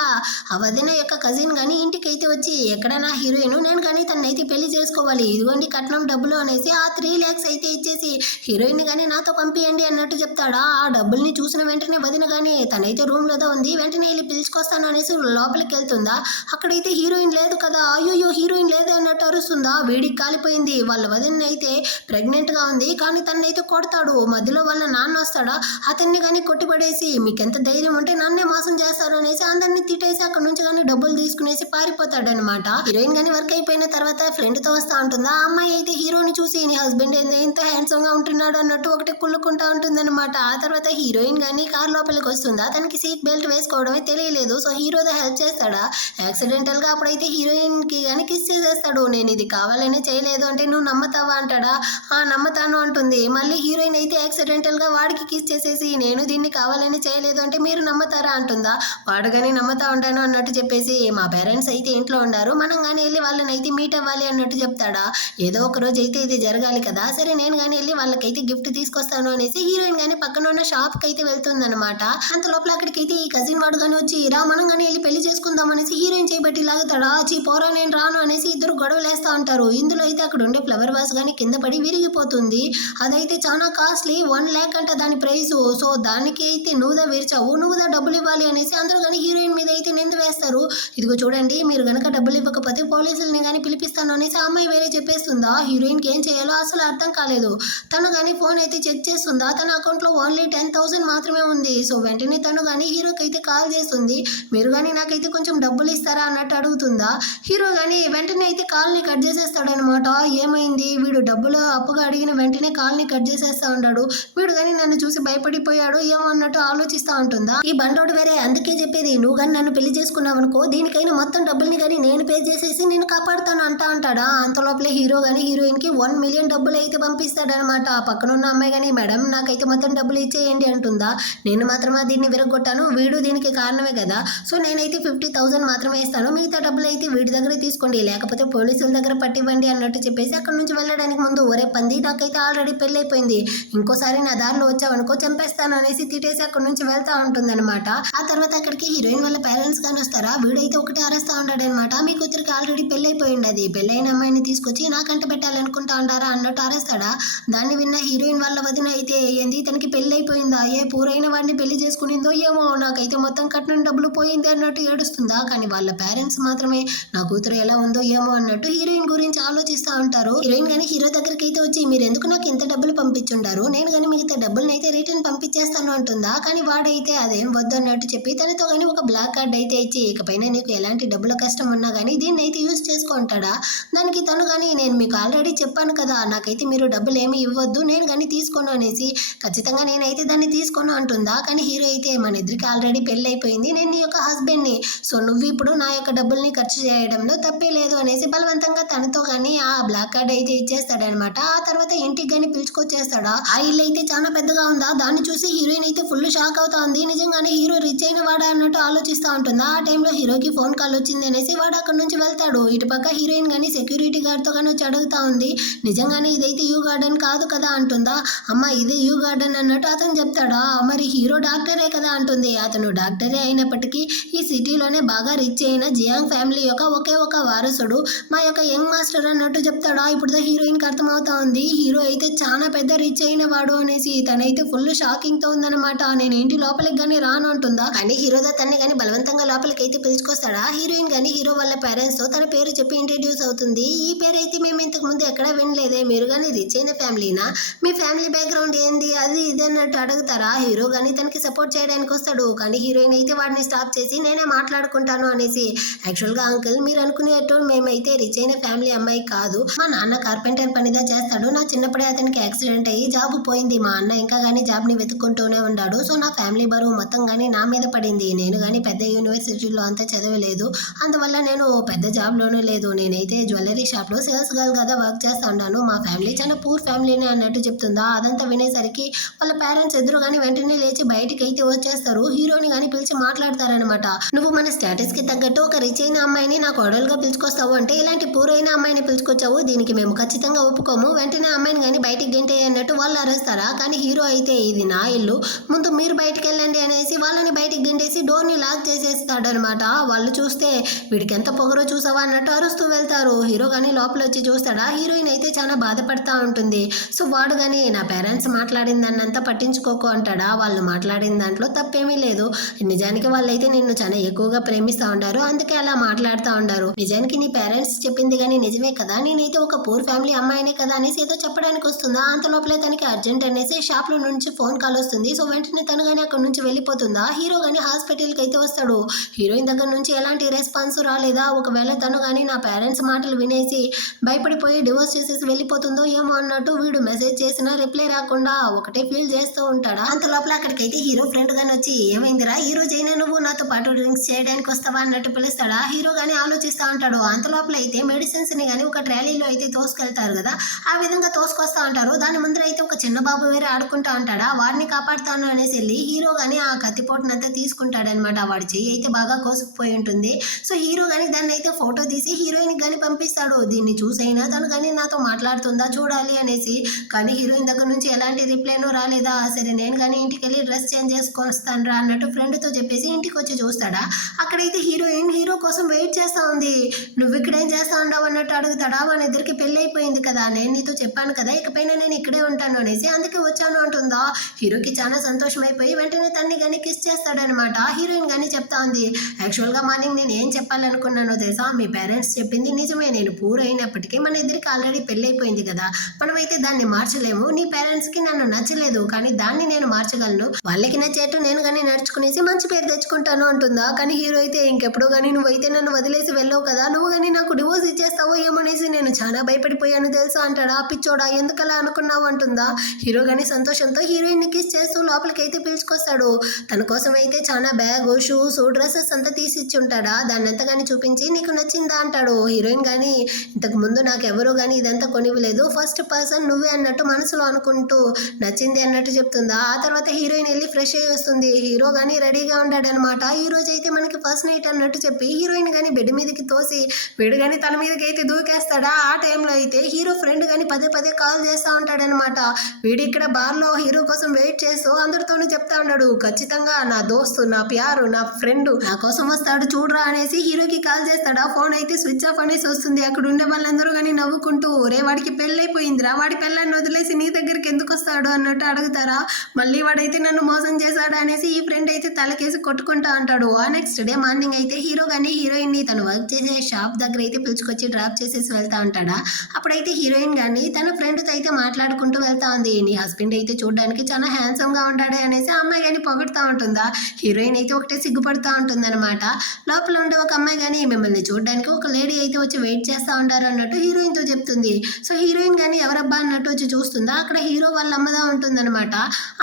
వదిన యొక్క కజిన్ గాని ఇంటికి అయితే వచ్చి, ఎక్కడ నా హీరోయిన్, నేను కానీ తనైతే పెళ్లి చేసుకోవాలి, ఇదిగోండి కట్నం డబ్బులు అనేసి ఆ 3 lakhs అయితే ఇచ్చేసి హీరోయిన్ గాని నాతో పంపియండి అన్నట్టు చెప్తాడా. ఆ డబ్బుల్ని చూసిన వెంటనే వదిన గాని తనైతే రూమ్ లోదో ఉంది, వెంటనే వెళ్ళి పిలుచుకొస్తాను అనేసి లోపలికి వెళ్తుందా. అక్కడైతే హీరోయిన్ లేదు కదా, అయ్యో హీరోయిన్ లేదే అన్నట్టు అరుస్తుందా. వేడికి కాలిపోయింది. వాళ్ళ వదిన అయితే ప్రెగ్నెంట్ గా ఉంది, కానీ తనైతే కొడతాడు. మధ్యలో వాళ్ళ నాన్న వస్తాడా, అతన్ని కానీ కొట్టిపడేసి మీకెంత ధైర్యం ఉంటే నన్నే మోసం చేస్తారు అనేసి అందరినీ తిట్టేసి అక్కడ నుంచి కానీ డబ్బులు తీసుకునేసి పారిపోతాడు అనమాట. హీరోయిన్ గానీ వర్క్ అయిపోయిన తర్వాత ఫ్రెండ్ తో వస్తా ఉంటుందా. ఆ అమ్మాయి అయితే హీరోని చూసి నీ హస్బెండ్ ఎంత హ్యాండ్సమ్ గా ఉంటున్నాడు అన్నట్టు ఒకటి కుళ్ళుకుంటా ఉంటుంది అనమాట. ఆ తర్వాత హీరోయిన్ గానీ కార్ లోపలికి వస్తుందా, తనకి సీట్ బెల్ట్ వేసుకోవడమే తెలియలేదు. సో హీరోతో హెల్ప్ చేస్తాడా. యాక్సిడెంటల్ గా అప్పుడైతే హీరోయిన్ కి కానీ కిస్ చేసేస్తాడు. నేను ఇది కావాలనే చేయలేదు అంటే నువ్వు నమ్మతావా అంటాడా. ఆ నమ్మతాను అంటుంది. మళ్ళీ హీరోయిన్ అయితే యాక్సిడెంటల్ గా వాడికి కిస్ చేసేసి నేను దీన్ని కావాలని చేయలేదు అంటే మీరు నమ్మతారా అంటుందా. వాడు కానీ నమ్మతా ఉంటాను అన్నట్టు చెప్పేసి మా పేరెంట్స్ అయితే ఇంట్లో ఉన్నారు, మనం కానీ వెళ్ళి వాళ్ళని అయితే మీట్ అవ్వాలి అన్నట్టు చెప్తాడా. ఏదో ఒక రోజు అయితే ఇది జరగాలి కదా, సరే నేను కానీ వెళ్ళి వాళ్ళకైతే గిఫ్ట్ తీసుకొస్తాను అనేసి హీరోయిన్ కానీ పక్కన ఉన్న షాప్ కి అయితే వెళ్తుంది అనమాట. అంత లోపల అక్కడికైతే ఈ కజిన్ వాడు కానీ వచ్చి రా మనం కానీ వెళ్ళి పెళ్లి చేసుకుందాం అనేసి హీరోయిన్ చేయబట్టి లాగుతాడా. పోరా నేను రాను అనేసి ఇద్దరు గొడవలు వేస్తా ఉంటారు. ఇందులో అయితే అక్కడ ఉండే ఫ్లవర్ వాస్ కానీ కింద పడి విరిగిపోతుంది. అదైతే చాలా కాస్ట్లీ, 1 lakh అంట దాని ప్రైస్. సో దానికి అయితే నువ్వుదా విరిచావు, నువ్వుదా డబ్బులు ఇవ్వాలి అనేసి అందరూ కానీ హీరోయిన్ మీద అయితే నింద వేస్తారు. ఇదిగో చూడండి మీరు గనక డబ్బులు ఇవ్వకపోతే పోలీసుల్ని కానీ పిలిపిస్తాను అనేసి ఆ అమ్మాయి వేరే చెప్పేస్తుందా. హీరోయిన్ కి ఏం చేయాలో అసలు అర్థం కాలేదు. తను కానీ ఫోన్ అయితే చెక్ చేస్తుందా, తన అకౌంట్ లో ఓన్లీ 10,000 మాత్రమే ఉంది. సో వెంటనే తను కానీ హీరోకి అయితే కాల్ చేస్తుంది, మీరు కానీ నాకైతే కొంచెం డబ్బులు ఇస్తారా అన్నట్టు అడుగుతుందా. హీరో కానీ వెంటనే అయితే కాల్ ని కట్ చేసేస్తాడనమాట. ఏమైంది వీడు డబ్బులు అప్పుగా అడిగిన వెంటనే కాల్ ని కట్ చేసేస్తా ఉంటాడు. వీడు కానీ నన్ను చూసి భయపడిపోయాడు ఏమో అన్నట్టు ఆలోచిస్తా ఉంటుందా. ఈ బండోడు వేరే, అందుకే చెప్పేది నువ్వు కానీ నన్ను పెళ్లి చేసుకున్నావు అనుకో దీనికైనా మొత్తం డబ్బుల్ని కానీ నేను పే చేసేసి నేను కాపాడుతాను అంటాడా. అంత లోపలే హీరో కానీ హీరోయిన్ కి 1 million డబ్బులు అయితే పంపిస్తాడనమాట. పక్కన ఉన్న అమ్మాయి కానీ మేడం నాకైతే మొత్తం డబ్బులు ఇచ్చేయండి అంటుందా. నేను మాత్రమే దీన్ని విరగొట్టాను, వీడు దీనికి కారణమే కదా, సో నేనైతే 50,000 మాత్రమే ఇస్తాను, మిగతా డబ్బులు అయితే వీడి దగ్గర తీసుకోండి లేకపోతే పోలీసుల దగ్గర పట్టివ్వండి అన్నట్టు చెప్పేసి అక్కడ నుంచి వెళ్ళడానికి ముందు ఒరే పంది నాకైతే ఆల్రెడీ పెళ్లి అయిపోయింది, ఇంకోసారి నా దారిలో వచ్చావనుకో చంపేస్తాను అనేసి తిట్టేసి అక్కడ నుంచి వెళ్తా ఉంటుందన్నమాట. ఆ తర్వాత అక్కడికి హీరోయిన్ వాళ్ళ పేరెంట్స్ కానీ వస్తారా. వీడైతే ఒకటి అరుస్తా ఉంటాడనమాట, మీ కూతురికి ఆల్రెడీ పెళ్లి అయిపోయింది, అది పెళ్ళైన అమ్మాయిని తీసుకొచ్చి నాకంట పెట్టాలనుకుంటా ఉంటారా అన్నట్టు అరుస్తాడా. దాన్ని విన్న హీరోయిన్ వాళ్ళ వదిన అయితే ఏంది తనకి పెళ్లి అయిపోయిందా, ఏ పూరైన వాడిని పెళ్లి చేసుకునిందో ఏమో, నాకైతే మొత్తం కట్నం డబ్బులు పోయింది అన్నట్టు ఏడుస్తుందా. కానీ వాళ్ళ పేరెంట్స్ మాత్రమే నా కూతురు ఎలా ఉందో ఏమో అన్నట్టు హీరోయిన్ గురించి ఆలోచిస్తూ ఉంటారు. హీరోయిన్ కానీ హీరో దగ్గరికి అయితే వచ్చి మీరు ఎందుకు నాకు ఇంత డబ్బులు పంపించుంటారు, నేను కానీ మిగతా డబ్బులను అయితే రిటర్న్ పంపించేస్తాను అంటుందా. కానీ వాడైతే అదేం వద్దు అన్నట్టు చెప్పి తనతో కానీ ఒక బ్లాక్ కార్డ్ అయితే ఇచ్చి ఇకపైన నీకు ఎలాంటి డబ్బుల కష్టం ఉన్నా కానీ దీన్ని అయితే యూజ్ చేసుకుంటాడా. దానికి తను కానీ నేను మీకు ఆల్రెడీ చెప్పాను కదా నాకైతే మీరు డబ్బులు ఏమి ఇవ్వద్దు, నేను కానీ తీసుకోను అనేసి ఖచ్చితంగా నేనైతే దాన్ని తీసుకోను అంటుందా. కానీ హీరో అయితే మన ఇద్దరికి ఆల్రెడీ పెళ్లి అయిపోయింది, నేను నీ యొక్క హస్బెండ్ని, సో నువ్వు ఇప్పుడు నా యొక్క డబ్బుల్ని ఖర్చు చేయడంలో తప్పే లేదు అనేసి బలవంతంగా తనతో కానీ ఆ బ్లాక్ కార్డ్ అయితే ఇచ్చేస్తాడనమాట. ఆ తర్వాత ఇంటికి కానీ పిలుచుకొచ్చేస్తాడా. ఆ ఇల్లు అయితే చాలా పెద్దగా ఉందా, దాన్ని చూసి హీరోయిన్ అయితే ఫుల్ షాక్ అవుతా ఉంది. నిజంగానే హీరో రిచ్ అయిన వాడా అన్నట్టు ఆలోచిస్తూ ఉంటుందా. ఆ టైంలో హీరోకి ఫోన్ కాల్ వచ్చింది అనేసి వాడు అక్కడ నుంచి వెళ్తాడు. ఇటుపక్క హీరోయిన్ కానీ సెక్యూరిటీ గార్డ్తో కానీ వచ్చి అడుగుతా ఉంది, నిజంగానే ఇదైతే యూ గార్డెన్ కాదు కదా అంటుందా. అమ్మ ఇదే యూ గార్డెన్ అన్నట్టు అతను చెప్తాడా. మరి హీరో డాక్టరే కదా అంటుంది. అతను డాక్టరే అయినప్పటికీ ఈ సిటీలోనే బాగా రిచ్ అయిన జియాంగ్ ఫ్యామిలీ యొక్క ఒకే ఒక వారసుడు మా యొక్క యంగ్ మాస్టర్ అన్నట్టు చెప్తాడా. ఇప్పుడు హీరోయిన్ కి అర్థమవుతా ఉంది హీరో అయితే చాలా పెద్ద రిచ్ అయిన వాడు అనేసి. తనైతే ఫుల్ షాకింగ్ తో ఉందన్నమాట. నేను ఇంటి లోపలికి కానీ రాను అంటుందా. కానీ హీరోతో తన్ని కానీ బలవంతంగా లోపలికి అయితే పిలుచుకొస్తాడా. హీరోయిన్ కానీ హీరో వాళ్ళ పేరెంట్స్ తో తన పేరు చెప్పి ఇంట్రడ్యూస్ అవుతుంది. ఈ పేరు అయితే మేము ఇంతకు ముందు ఎక్కడా వినలేదే, మీరు కానీ రిచ్ అయిన ఫ్యామిలీనా, మీ ఫ్యామిలీ బ్యాక్గ్రౌండ్ ఏంది అది ఇది అన్నట్టు అడుగుతారా. హీరో కానీ తనకి సపోర్ట్ చేయడానికి వస్తాడు. కానీ హీరోయిన్ అయితే వాడిని స్టాప్ చేసి నేనే మాట్లాడుకుంటాను అనేసి, యాక్చువల్గా అంకుల్ మీరు అనుకునేట్టు మేమైతే రిచ్ అయిన ఫ్యామిలీ అమ్మాయి కాదు, మా నాన్న కార్పెంటర్ పనిదా చేస్తాడు, నా చిన్నప్పుడే అతనికి యాక్సిడెంట్ అయ్యి జాబ్ పోయింది, మా అన్న ఇంకా కానీ జాబ్ని వెతుక్కుంటూనే ఉన్నాడు, సో నా ఫ్యామిలీ బరువు మొత్తం కానీ నా మీద పడింది, నేను కానీ పెద్ద యూనివర్సిటీలో అంతా చదవలేదు, అందువల్ల నేను పెద్ద జాబ్లోనూ లేదు, నేనైతే జ్యువెలరీ షాప్లో సేల్స్ గర్ల్ కదా వర్క్ చేస్తా ఉన్నాను, మా ఫ్యామిలీ చాలా పూర్ ఫ్యామిలీనే అన్నట్టు చెప్తుందా. అదంతా వినేసరికి వాళ్ళ పేరెంట్స్ ఎదురు కానీ వెంటనే లేచి బయటికి అయితే వచ్చేస్తారు. హీరోని కానీ పిలిచి మాట్లాడతారనమాట. నువ్వు మన స్టేటస్ కి తగ్గట్టు ఒక రిచ్ అయిన అమ్మాయిని నా కోడలుగా పిలుచుకొస్తావు అంటే ఇలాంటి పూరైన అమ్మాయిని పిలుచుకొచ్చావు, దీనికి మేము ఖచ్చితంగా ఒప్పుకోము, వెంటనే అమ్మాయిని కానీ బయటికి గెంటే అన్నట్టు వాళ్ళు అరుస్తారా. కానీ హీరో అయితే ఇది నా ఇల్లు, ముందు మీరు బయటికి వెళ్ళండి అనేసి వాళ్ళని బయటికి గెంటేసి డోర్ని లాక్ చేసేస్తాడనమాట. వాళ్ళు చూస్తే వీడికి ఎంత పొగరో చూసావా అన్నట్టు అరుస్తూ వెళ్తారు. హీరో కానీ లోపల వచ్చి చూస్తాడా. హీరోయిన్ అయితే చాలా బాధపడతా ఉంటుంది. సో వాడు కానీ నా పేరెంట్స్ మాట్లాడిన దాన్నంతా పట్టించుకోకు అంటాడా. వాళ్ళు మాట్లాడిన దాంట్లో తప్పేమీ లేదు, నిజానికి వాళ్ళైతే నిన్ను చాలా ఎక్కువగా ప్రేమిస్తూ ఉంటారు, అందుకే అలా మాట్లాడుతూ ఉంటారు. నిజానికి నీ పేరెంట్స్ చెప్పింది కానీ నిజమే కదా, నేనైతే ఒక పూర్ ఫ్యామిలీ అమ్మాయినే కదా అనేసి ఏదో చెప్పడానికి వస్తుందా. అంత లోపలే తనకి అర్జెంట్ అనేసి షాప్ లో నుంచి ఫోన్ కాల్ వస్తుంది. సో వెంటనే తను కానీ అక్కడ నుంచి వెళ్ళిపోతుందా. హీరో కానీ హాస్పిటల్కి అయితే వస్తాడు. హీరోయిన్ దగ్గర నుంచి ఎలాంటి రెస్పాన్స్ రాలేదా. ఒకవేళ తను కానీ నా పేరెంట్స్ మాటలు వినేసి భయపడిపోయి డివోర్స్ చేసేసి వెళ్ళిపోతుందో ఏమో అన్నట్టు వీడు మెసేజ్ చేసినా రిప్లై రాకుండా ఒకటే ఫీల్ చేస్తూ ఉంటాడా. అంత లోపల అక్కడికైతే హీరో ఫ్రెండ్ గాని వచ్చి ఏమైందిరా ఈ రోజు అయినా నువ్వు నాతో పాటు డ్రింక్స్ చేయడానికి వస్తావా అన్నట్టు పిలుస్తాడా. హీరో గానీ ఆలోచిస్తూ ఉంటాడు. అంత లోపల అయితే మెడిసిన్స్ ని కానీ ఒక ట్రాలీలో అయితే తోసుకెళ్తారు కదా, ఆ విధంగా తోసుకొస్తా ఉంటారు. దాని ముందర అయితే ఒక చిన్న బాబు వేరే ఆడుకుంటా ఉంటాడా. వాడిని కాపాడుతాను అనేసి వెళ్ళి హీరో గానీ ఆ కత్తిపోటునంతా తీసుకుంటాడనమాట. వాడి చెయ్యి అయితే బాగా కోసుకుపోయి ఉంటుంది. సో హీరో గానీ దాన్ని అయితే ఫోటో తీసి హీరోయిన్ గానీ పంపిస్తాడు. దీన్ని చూసైనా తను కానీ నాతో మాట్లాడుతుందా చూడాలి అనేసి. కానీ హీరోయిన్ దగ్గర నుంచి ఎలాంటి రిప్లైనో రాలేదా. సరే నేను కానీ ఇంటికి వెళ్ళి డ్రెస్ చేంజ్ చేసుకొని వస్తాను రా అన్నట్టు ఫ్రెండ్తో చెప్పేసి ఇంటికి వచ్చి చూస్తాడా. అక్కడైతే హీరోయిన్ హీరో కోసం వెయిట్ చేస్తా ఉంది. నువ్వు ఇక్కడ ఏం చేస్తా ఉండవు అన్నట్టు అడుగుతాడా. మన ఇద్దరికి పెళ్ళి అయిపోయింది కదా, నేను నీతో చెప్పాను కదా ఇకపైన నేను ఇక్కడే ఉంటాను అనేసి, అందుకే వచ్చాను అంటుందా. హీరోకి చాలా సంతోషం అయిపోయి వెంటనే తన్ని కానీ కిస్ చేస్తాడనమాట. హీరోయిన్ కానీ చెప్తా ఉంది, యాక్చువల్గా మార్నింగ్ నేను ఏం చెప్పాలనుకున్నానో తెలుసా, మీ పేరెంట్స్ చెప్పింది నిజమే, నేను పూర్ అయినప్పటికీ మన ఇద్దరికి ఆల్రెడీ పెళ్ళి అయిపోయింది కదా, మనమైతే దాన్ని మార్చలేము. నీ పేరెంట్స్ కి నన్ను నచ్చలేదు కానీ దాన్ని నేను మార్చగలను, వాళ్ళకి నచ్చేట్టు నేను కానీ నడుచుకునేసి మంచి పేరు తెచ్చుకుంటాను అంటుందా. కానీ హీరో అయితే ఇంకెప్పుడు కానీ నువ్వైతే నన్ను వదిలేసి వెళ్ళవు కదా, నువ్వు కానీ నాకు డివోర్స్ ఇచ్చేస్తావో ఏమనేసి నేను చాలా భయపడిపోయాను తెలుసా అంటాడా. పిచ్చోడా ఎందుకలా అనుకున్నావు అంటుందా. హీరో కానీ సంతోషంతో హీరోయిన్ ని కిస్ చేస్తూ లోపలికి అయితే పిలుచుకొస్తాడు. తన కోసం అయితే చాలా బ్యాగ్ షూస్ డ్రెస్సెస్ అంతా తీసిచ్చి ఉంటాడా. దాన్ని అంతా కానీ చూపించి నీకు నచ్చిందా అంటాడు. హీరోయిన్ కానీ ఇంతకు ముందు నాకు ఎవరు కానీ ఇదంతా కొనివ్వలేదు, ఫస్ట్ పర్సన్ నువ్వే అన్నట్టు మనసులో అనుకుంటూ నచ్చింది అన్నట్టు చెప్తుందా. ఆ తర్వాత హీరోయిన్ వెళ్ళి ఫ్రెష్ అయ్యి వస్తుంది. హీరో కానీ రెడీగా ఉంటాడనమాట. ఈ రోజు అయితే మనకి ఫస్ట్ నైట్ అన్నట్టు చెప్పి హీరోయిన్ కానీ బెడ్ మీదకి తోసి వీడు కానీ తన మీదకి అయితే దూకేస్తాడా. ఆ టైంలో అయితే హీరో ఫ్రెండ్ కానీ పదే పదే కాల్ చేస్తూ ఉంటాడనమాట. వీడు ఇక్కడ బార్లో హీరో కోసం వెయిట్ చేస్తూ అందరితోనూ చెప్తా ఉన్నాడు, ఖచ్చితంగా నా దోస్తు నా ప్యారు నా ఫ్రెండ్ నా కోసం వస్తాడు చూడరా అనేసి హీరోకి కాల్ చేస్తాడా. ఫోన్ అయితే స్విచ్ ఆఫ్ అనేసి వస్తుంది. అక్కడ ఉండే వాళ్ళందరూ కానీ నవ్వుకుంటూ రే వాడికి పెళ్ళైపోయిందిరా, వాడి పెళ్ళాన్ని వదిలేసి నీ దగ్గరికి ఎందుకు వస్తాడు అన్నట్టు అడుగుతారా. మళ్ళీ వాడైతే నన్ను మోసం చేశాడు అనేసి ఈ ఫ్రెండ్ అయితే తలకేసి కొట్టుకుంటా అంటాడు. ఆ నెక్స్ట్ డే మార్నింగ్ అయితే హీరో కానీ హీరోయిన్ ని తను వర్క్ చేసే షాప్ దగ్గర అయితే పిలుచుకొచ్చి డ్రాప్ చేసేసి వెళ్తా ఉంటాడా. అప్పుడైతే హీరోయిన్ కానీ తన ఫ్రెండ్తో అయితే మాట్లాడుకుంటూ వెళ్తా ఉంది. నీ హస్బెండ్ అయితే చూడడానికి చాలా హ్యాండ్సమ్ గా ఉంటాడే అనేసి అమ్మాయి కానీ పొగడుతూ ఉంటుందా. హీరోయిన్ అయితే ఒకటే సిగ్గుపడుతూ ఉంటుంది అనమాట. లోపల ఉండే ఒక అమ్మాయి కానీ మిమ్మల్ని చూడడానికి ఒక లేడీ అయితే వచ్చి వెయిట్ చేస్తూ ఉంటారు అన్నట్టు హీరోయిన్ తో చెప్తుంది. సో హీరోయిన్ కానీ ఎవరబ్బా అన్నట్టు వచ్చి చూస్తుందా. అక్కడ హీరో వాళ్ళ అమ్మదా ఉంటుందన్నమాట.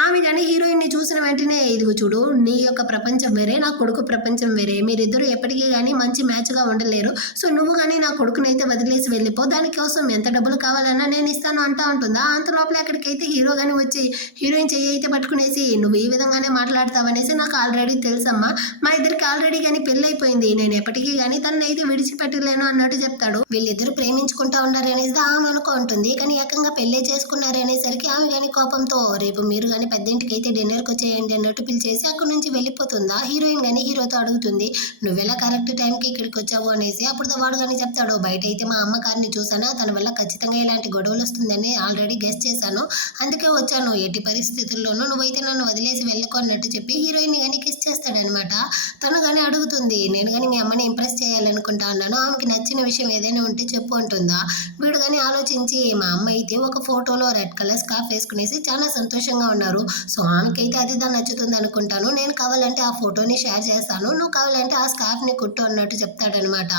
ఆమె కానీ హీరోయిన్ ని చూసిన వెంటనే ఇదిగో చూడు నీ యొక్క ప్రపంచం వేరే నా కొడుకు ప్రపంచం వేరే, మీరిద్దరు ఎప్పటికీ కానీ మంచి మ్యాచ్ గా ఉండలేరు. సో నువ్వు కానీ నా కొడుకునైతే వదిలేసి వెళ్ళిపో, దానికోసం ఎంత డబ్బులు కావాలన్నా నేను ఇస్తాను అంటా ఉంటుందా. అంత లోపల అక్కడికైతే హీరో కానీ వచ్చి హీరోయిన్ చెయ్యి అయితే పట్టుకునేసి నువ్వు ఈ విధంగానే మాట్లాడతావనేసి నాకు ఆల్రెడీ తెలుసమ్మా, మా ఇద్దరికి ఆల్రెడీ కానీ పెళ్లి అయిపోయింది, నేను ఎప్పటికీ కానీ తనని అయితే విడిచిపెట్టలేను అన్నట్టు చెప్తాడు. వీళ్ళిద్దరు ప్రేమించుకుంటా ఉన్నారు అనేసి ఆమె అనుకుంటుంది. కానీ ఏకంగా పెళ్లి చేసుకున్నారు అనేసరికి ఆమె కానీ కోపంతో రేపు మీరు కానీ పెద్దింటికి అయితే డిన్నర్కి వచ్చేయండి అన్నట్టు పిలిచేసి అక్కడ నుంచి వెళ్ళిపోతుందా. హీరోయిన్ కానీ హీరోతో అడుగుతుంది నువ్వెలా కరెక్ట్ టైంకి ఇక్కడికి వచ్చావు అనేసి. అప్పుడు వాడు కానీ చెప్తాడు బయట అయితే మా అమ్మకారిని చూసానా, తన వల్ల ఖచ్చితంగా ఇలాంటి గొడవలు వస్తుందని ఆల్రెడీ గెస్ చేశాను, అందుకే వచ్చాను, ఎట్టి పరిస్థితుల్లోనూ నువ్వైతే నన్ను వదిలేసి వెళ్ళకు అన్నట్టు చెప్పి హీరోయిన్ కానీ కిస్ చేస్తాడనమాట. తను కానీ అడుగుతుంది నేను కానీ మీ అమ్మని ఇంప్రెస్ చేయాలనుకుంటా ఉన్నాను, ఆమెకి నచ్చిన విషయం ఏదైనా ఉంటే చెప్పు అంటుందా. వీడు కానీ ఆలోచించి మా అమ్మ అయితే ఒక ఫోటోలో రెడ్ కలర్ స్కార్ఫ్ వేసుకునేసి చాలా సంతోషంగా ఉన్నారు, సో ఆమెకైతే అది దాన్ని నచ్చుతుంది అనుకుంటాను, నేను కావాలంటే ఆ ఫోటోని షేర్ చేస్తాను, నువ్వు కావాలంటే ఆ స్కార్ఫ్ని కుట్టు అన్నట్టు చెప్తాడనమాట.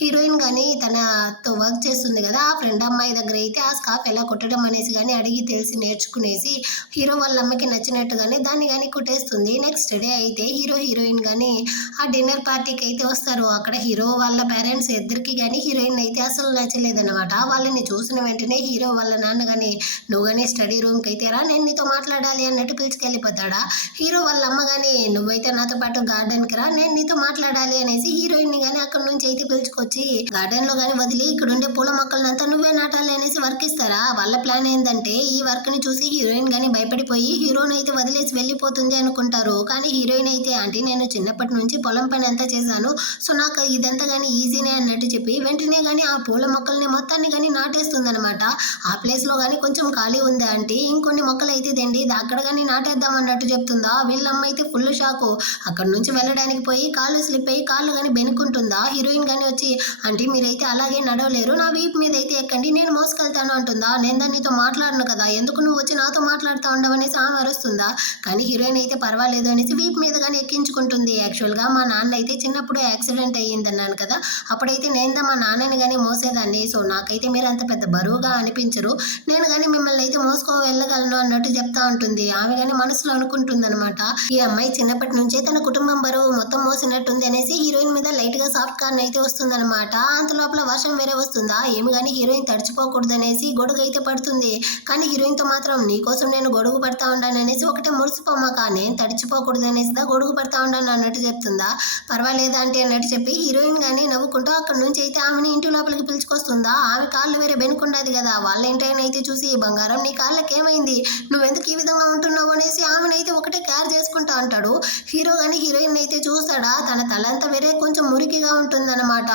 హీరోయిన్ కానీ తనతో వర్క్ చేస్తుంది కదా ఆ ఫ్రెండ్ అమ్మాయి దగ్గర అయితే ఆ స్కార్ఫ్ ఎలా కుట్టడం అనేసి కానీ అడిగి తెలిసి నేర్చుకునేసి హీరో వాళ్ళ అమ్మకి నచ్చినట్టుగానే దాన్ని కానీ కుట్టేస్తుంది. నెక్స్ట్ డే అయితే హీరో హీరోయిన్ కానీ ఆ డిన్నర్ పార్టీకి అయితే వస్తారు. అక్కడ హీరో వాళ్ళ పేరెంట్స్ ఇద్దరికి కానీ హీరోయిన్ అయితే అసలు నచ్చలేదన్నమాట. వాళ్ళని చూసిన వెంటనే హీరో వాళ్ళ నాన్న కానీ నువ్వు కానీ స్టడీ రూమ్కి అయితే రా, నేను నీతో మాట్లాడాలి అన్నట్టు పిలుచుకెళ్ళిపోతాడా. హీరో వాళ్ళ అమ్మ కానీ నువ్వైతే నాతో పాటు గార్డెన్కి రా, నేను నీతో మాట్లాడాలి అనేసి హీరోయిన్ ని కానీ అక్కడ నుంచి అయితే పిలుచుకొచ్చి గార్డెన్ లో కానీ వదిలి ఇక్కడ ఉండే పూల మొక్కలనంతా నువ్వే నాటాలి అనేసి వర్క్ ఇస్తారా? వాళ్ళ ప్లాన్ ఏందంటే ఈ వర్క్ ని చూసి హీరోయిన్ గాని భయపడిపోయి హీరోని అయితే వదిలేసి వెళ్ళిపోతుంది అనుకుంటారు. కానీ హీరోయిన్ అయితే ఆంటీ నేను చిన్నప్పటి నుంచి పొలం పని అంతా చేశాను. సో నాకు ఇదంతా గాని ఈజీనే అన్నట్టు చెప్పి వెంటనే గాని ఆ పూల మొక్కల్ని మొత్తాన్ని గాని నాటేస్తుందనమాట. ఆ ప్లేస్ లో గాని కొంచెం ఖాళీ ఉంది ఆంటీ ఇంకొన్ని మొక్కలు అయితే దండి అక్కడ గాని నాటేద్దాం అన్నట్టు చెప్తుందా. వీళ్ళమ్మ అయితే ఫుల్ షాకు. అక్కడ నుంచి వెళ్ళడానికి పోయి కాళ్ళు స్లిప్ అయ్యి కాళ్ళు గాని బెనుకుంటుందా. హీరోయిన్ గాని వచ్చి ఆంటీ మీరైతే అలాగే నడవలేరు నా వీపు మీద అయితే ఎక్కండి నేను మోసుకెళ్తాను అంటుందా. నేను దాన్ని నీతో మాట్లాడను కదా ఎందుకు నువ్వు వచ్చి నాతో మాట్లాడుతూ ఉండవనేసి ఆమె అరుస్తుందా. కానీ హీరోయిన్ అయితే పర్వాలేదు అనేసి వీపు మీద కానీ ఎక్కించుకుంటుంది. యాక్చువల్గా మా నాన్న అయితే చిన్నప్పుడు యాక్సిడెంట్ అయ్యిందన్నాను కదా అప్పుడైతే నేను మా నాన్నని కానీ మోసేదాన్ని. సో నాకైతే మీరు అంత పెద్ద బరువుగా అనిపించరు నేను కానీ మిమ్మల్ని అయితే మోసుకో వెళ్ళగలను అన్నట్టు చెప్తా ఉంటుంది. ఆమె కానీ మనసులో అనుకుంటుంది అనమాట ఈ అమ్మాయి చిన్నప్పటి నుంచే తన కుటుంబం బరువు మొత్తం మోసినట్టుంది అనేసి హీరోయిన్ మీద లైట్ గా సాఫ్ట్ కార్న్ అయితే వస్తుందన్నమాట. అంత లోపల వర్షం వేరే వస్తుందా ఏమి కానీ హీరోయిన్ తడిచిపోకూడదు అనేసి గొడుగు అయితే పడుతుంది. కానీ హీరోయిన్ తో మాత్రం నీకోసం నేను గొడుగు పడతా ఉండాను అనేసి ఒకటే మురిసిపోమాక నేను తడిచిపోకూడదు అనేసి గొడుగు పడతా ఉండాను అన్నట్టు చెప్తుందా. పర్వాలేదా అంటే అన్నట్టు చెప్పి హీరోయిన్ కానీ నవ్వుకుంటూ అక్కడ నుంచి అయితే ఆమెని ఇంటి లోపలికి పిలుచుకొస్తుందా. ఆమె కాళ్ళు వేరే బెనుకుండదు కదా వాళ్ళ ఇంటైనా అయితే చూసి బంగారం నీ కాళ్ళకి ఏమైంది నువ్వెందుకు ఈ విధంగా ఉంటున్నావు అనేసి ఆమెను అయితే ఒకటే కేర్ చేసుకుంటా అంటాడు. హీరో కానీ హీరోయిన్ అయితే చూస్తాడా తన తలంతా వేరే కొంచెం మురికిగా ఉంటుందన్నమాట.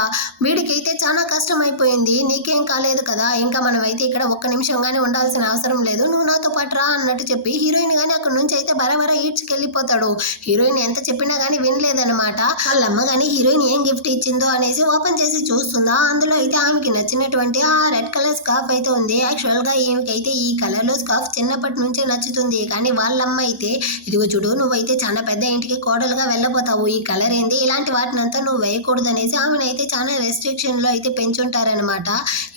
వీడికైతే చాలా కష్టం అయిపోయింది నీకేం కాలేదు కదా ఇంకా మనం అయితే ఇక్కడ ఒక్క నిమిషం కానీ ఉండాల్సిన అవసరం లేదు నువ్వు నాతో పాటు రా అన్నట్టు చెప్పి హీరోయిన్ కానీ అక్కడ నుంచి అయితే బరబర ఈడ్చుకెళ్ళిపోతాడు. హీరోయిన్ ఎంత చెప్పినా కానీ వినలేదన్నమాట. వాళ్ళ అమ్మ కానీ హీరోయిన్ ఏం గిఫ్ట్ ఇచ్చిందో అనేసి ఓపెన్ చేసి చూస్తుందా. అందులో అయితే ఆమెకి నచ్చినటువంటి ఆ రెడ్ కలర్ స్కార్ఫ్ అయితే ఉంది. యాక్చువల్ గా ఈమెకైతే ఈ కలర్ లో స్కార్ఫ్ చిన్నప్పటి నుంచే నచ్చుతుంది. కానీ వాళ్ళమ్మ అయితే ఇదిగో చూడు నువ్వైతే చాలా పెద్ద ఇంటికి కోడలుగా వెళ్ళబోతావు ఈ కలర్ ఏంది ఇలాంటి వాటినంతా నువ్వు వేయకూడదు అనేసి ఆమెనైతే చాలా రెస్ట్రిక్షన్ లో అయితే పెంచుంటారనమాట.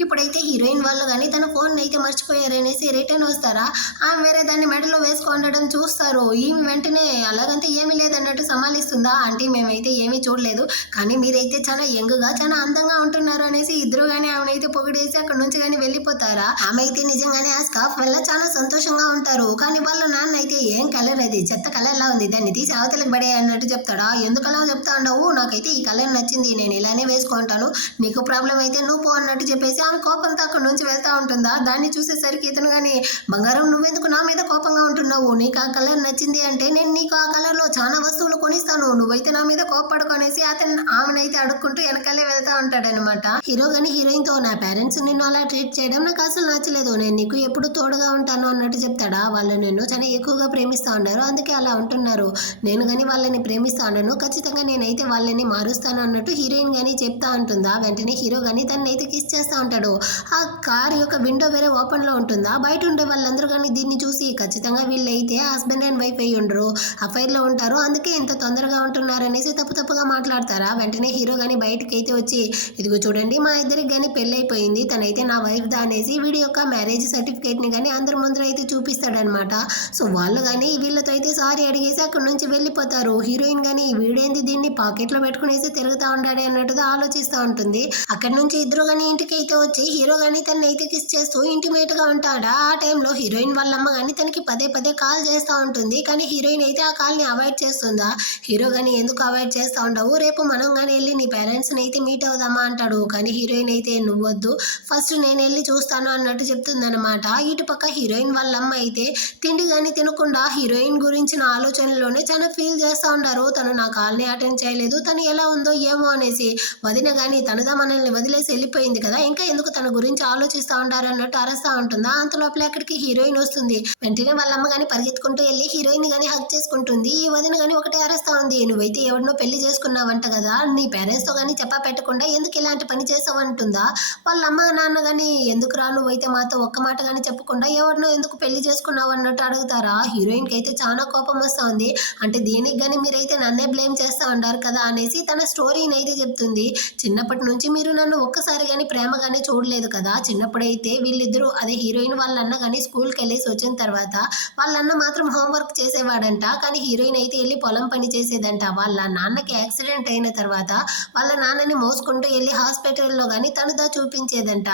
ఇప్పుడైతే హీరోయిన్ వాళ్ళు కానీ తన ఫోన్ అయితే మర్చిపోయారనేసి రిటర్న్ వస్తారా ఆమె వేరే దాన్ని మెడలో వేసుకోండడం చూస్తారు. ఈమె వెంటనే అలాగంటే ఏమీ లేదన్నట్టు సమాలిస్తుందా. అంటే మేమైతే ఏమీ చూడలేదు కానీ మీరైతే చాలా యంగ్గా చాలా అందంగా ఉంటున్నారు అనేసి ఇద్దరు కానీ ఆమెనైతే పొగిడేసి అక్కడ నుంచి కానీ వెళ్ళిపోతారా. ఆమె అయితే నిజంగానే ఆ స్కార్ఫ్ వల్ల చాలా సంతోషంగా ఉంటారు. కానీ వాళ్ళ నాన్న అయితే ఏం కలర్ అది చెత్త కలర్ లా ఉంది దాన్ని తీసి అవతలకు పడే అన్నట్టు చెప్తాడా. ఎందుకు అలా చెప్తా ఉండవు నాకైతే ఈ కలర్ నచ్చింది నేను ఇలానే వేసుకుంటాను నీకు ప్రాబ్లం అయితే నువ్వు పో అన్నట్టు చెప్పేసి ఆమె కోపంతో అక్కడ నుంచి వెళ్తా ఉంటుందా. దాన్ని చూసేసరికి ఇతను కానీ బంగారం నువ్వెందుకు నా మీద కోపంగా ఉంటున్నావు నీకు ఆ కలర్ నచ్చింది అంటే నేను నీకు ఆ కలర్ లో చాలా వస్తువులు కొనిస్తాను నువ్వైతే నా మీద కోపడుకొనేసి అతను ఆమెనైతే అడుక్కుంటూ వెనకాలే వెళ్తా ఉంటాడనమాట. హీరో కానీ హీరోయిన్ తో నా పేరెంట్స్ నిన్ను అలా ట్రీట్ చేయడం నాకు అసలు నచ్చలేదు నేను నీకు ఎప్పుడు తోడుగా ఉంటాను అన్నట్టు చెప్తాడా. వాళ్ళు నిన్ను చాలా ఎక్కువగా ప్రేమిస్తా ఉన్నారు అందుకే అలా ఉంటున్నారు నేను కానీ వాళ్ళని ప్రేమిస్తా ఉన్నాను ఖచ్చితంగా నేనైతే వాళ్ళని మారుస్తాను అన్నట్టు హీరోయిన్ కానీ చెప్తా ఉంటుందా. వెంటనే హీరో కానీ తనైతే కిస్ చేస్తా ఉంటాడు. ఆ కార్ యొక్క విండో వేరే ఓపెన్ లో ఉంటుందా. బయట ఉండే వాళ్ళందరూ కానీ దీన్ని చూసి ఖచ్చితంగా వీళ్ళైతే హస్బెండ్ అండ్ వైఫ్ అయ్యి ఉండరు అఫైర్ లో ఉంటారు అందుకే ఇంత తొందరగా ఉంటున్నారు అనేసి తప్పుగా మాట్లాడతారా. వెంటనే హీరో కానీ బయటకి అయితే వచ్చి ఇదిగో చూడండి మా ఇద్దరికి కానీ పెళ్లి అయిపోయింది తనైతే నా వైఫ్ దా అనేసి వీడి యొక్క మ్యారేజ్ సర్టిఫికేట్ ని కానీ అందరి ముందర అయితే చూపిస్తాడనమాట. సో వాళ్ళు కానీ వీళ్ళతో అయితే సారీ అడిగేసి అక్కడ నుంచి వెళ్ళిపోతారు. హీరోయిన్ కానీ వీడేంది దీన్ని పాకెట్ లో పెట్టుకునేసి తిరుగుతా ఉంటాడే అన్నట్టుగా ఆలోచిస్తూ ఉంటుంది. అక్కడ నుంచి ఇద్దరు కానీ ఇంటికి అయితే వచ్చి హీరో కానీ తనని అయితే కిస్ చేస్తూ ఇంటిమేట్ గా ఉంటాడా. ఆ టైంలో హీరోయిన్ వాళ్ళమ్మ కానీ తనకి పదే కాల్ చేస్తూ ఉంటుంది. కానీ హీరోయిన్ అయితే ఆ కాల్ ని అవాయిడ్ చేస్తుందా. హీరో కానీ ఎందుకు అవాయిడ్ చేస్తూ ఉండవు రేపు మనం కానీ వెళ్ళి నీ పేరెంట్స్ ని అయితే మీట్ అవుదామా అంటాడు. కానీ హీరోయిన్ అయితే నువ్వొద్దు ఫస్ట్ నేను వెళ్ళి చూస్తాను అన్నట్టు చెప్తుందనమాట. ఇటు పక్క హీరోయిన్ వాళ్ళమ్మ అయితే తిండి కానీ తినకుండా హీరోయిన్ గురించిన ఆలోచనలోనే చాలా ఫీల్ చేస్తూ ఉంటారు. తను నా కాల్ని అటెండ్ చేయలేదు తను ఎలా ఉందో ఏమో అనేసి వదిన కానీ తనదా మనల్ని వదిలేసి వెళ్ళిపోయింది కదా ఇంకా ఎందుకు తన గురించి ఆలోచిస్తూ ఉంటారు అన్నట్టు అరస్తా ఉంటుందా. అంత లోపల అక్కడికి హీరోయిన్ వస్తుంది. వెంటనే వాళ్ళమ్మ కానీ పరిగెత్తుకుంటూ వెళ్ళి హీరోయిన్ కానీ హక్ చేసుకుంటుంది. ఈ వదిన కానీ ఒకటే అరస్తా ఉంది నువ్వైతే ఎవరినో పెళ్లి చేసుకున్నావంట కదా నీ పేరెంట్స్ తో కానీ చెప్పా పెట్టకుండా ఎందుకు ఇలాంటి పని చేసావు అంటుందా. వాళ్ళ అమ్మ నాన్న కానీ ఎందుకు రా నువ్వైతే మాతో ఒక్క మాట కానీ చెప్పకుండా ఎవరినో ఎందుకు పెళ్లి చేసుకున్నావు అన్నట్టు అడుగుతారా. హీరోయిన్ కి అయితే చాలా కోపం వస్తా ఉంది. అంటే దీనికి కానీ మీరైతే నన్నే బ్లేమ్ చేస్తా ఉంటారు కదా అనేసి తన స్టోరీని అయితే చెప్తుంది. చిన్నప్పటి నుంచి మీరు నన్ను ఒక్కసారి కానీ ప్రేమగానే చూడలేదు కదా. చిన్నప్పుడైతే వీళ్ళిద్దరూ అదే హీరోయిన్ వాళ్ళ అన్న కానీ స్కూల్కి వెళ్ళేసి వచ్చిన తర్వాత వాళ్ళ అన్న మాత్రం హోంవర్క్ చేసేవాడంట. కానీ హీరోయిన్ అయితే వెళ్ళి పొలం పని చేసేదంట. వాళ్ళ నాన్నకి యాక్సిడెంట్ అయిన తర్వాత వాళ్ళ నాన్నని మోసుకుంటూ వెళ్ళి హాస్పిటల్లో కానీ తనుదా చూపించేదంట.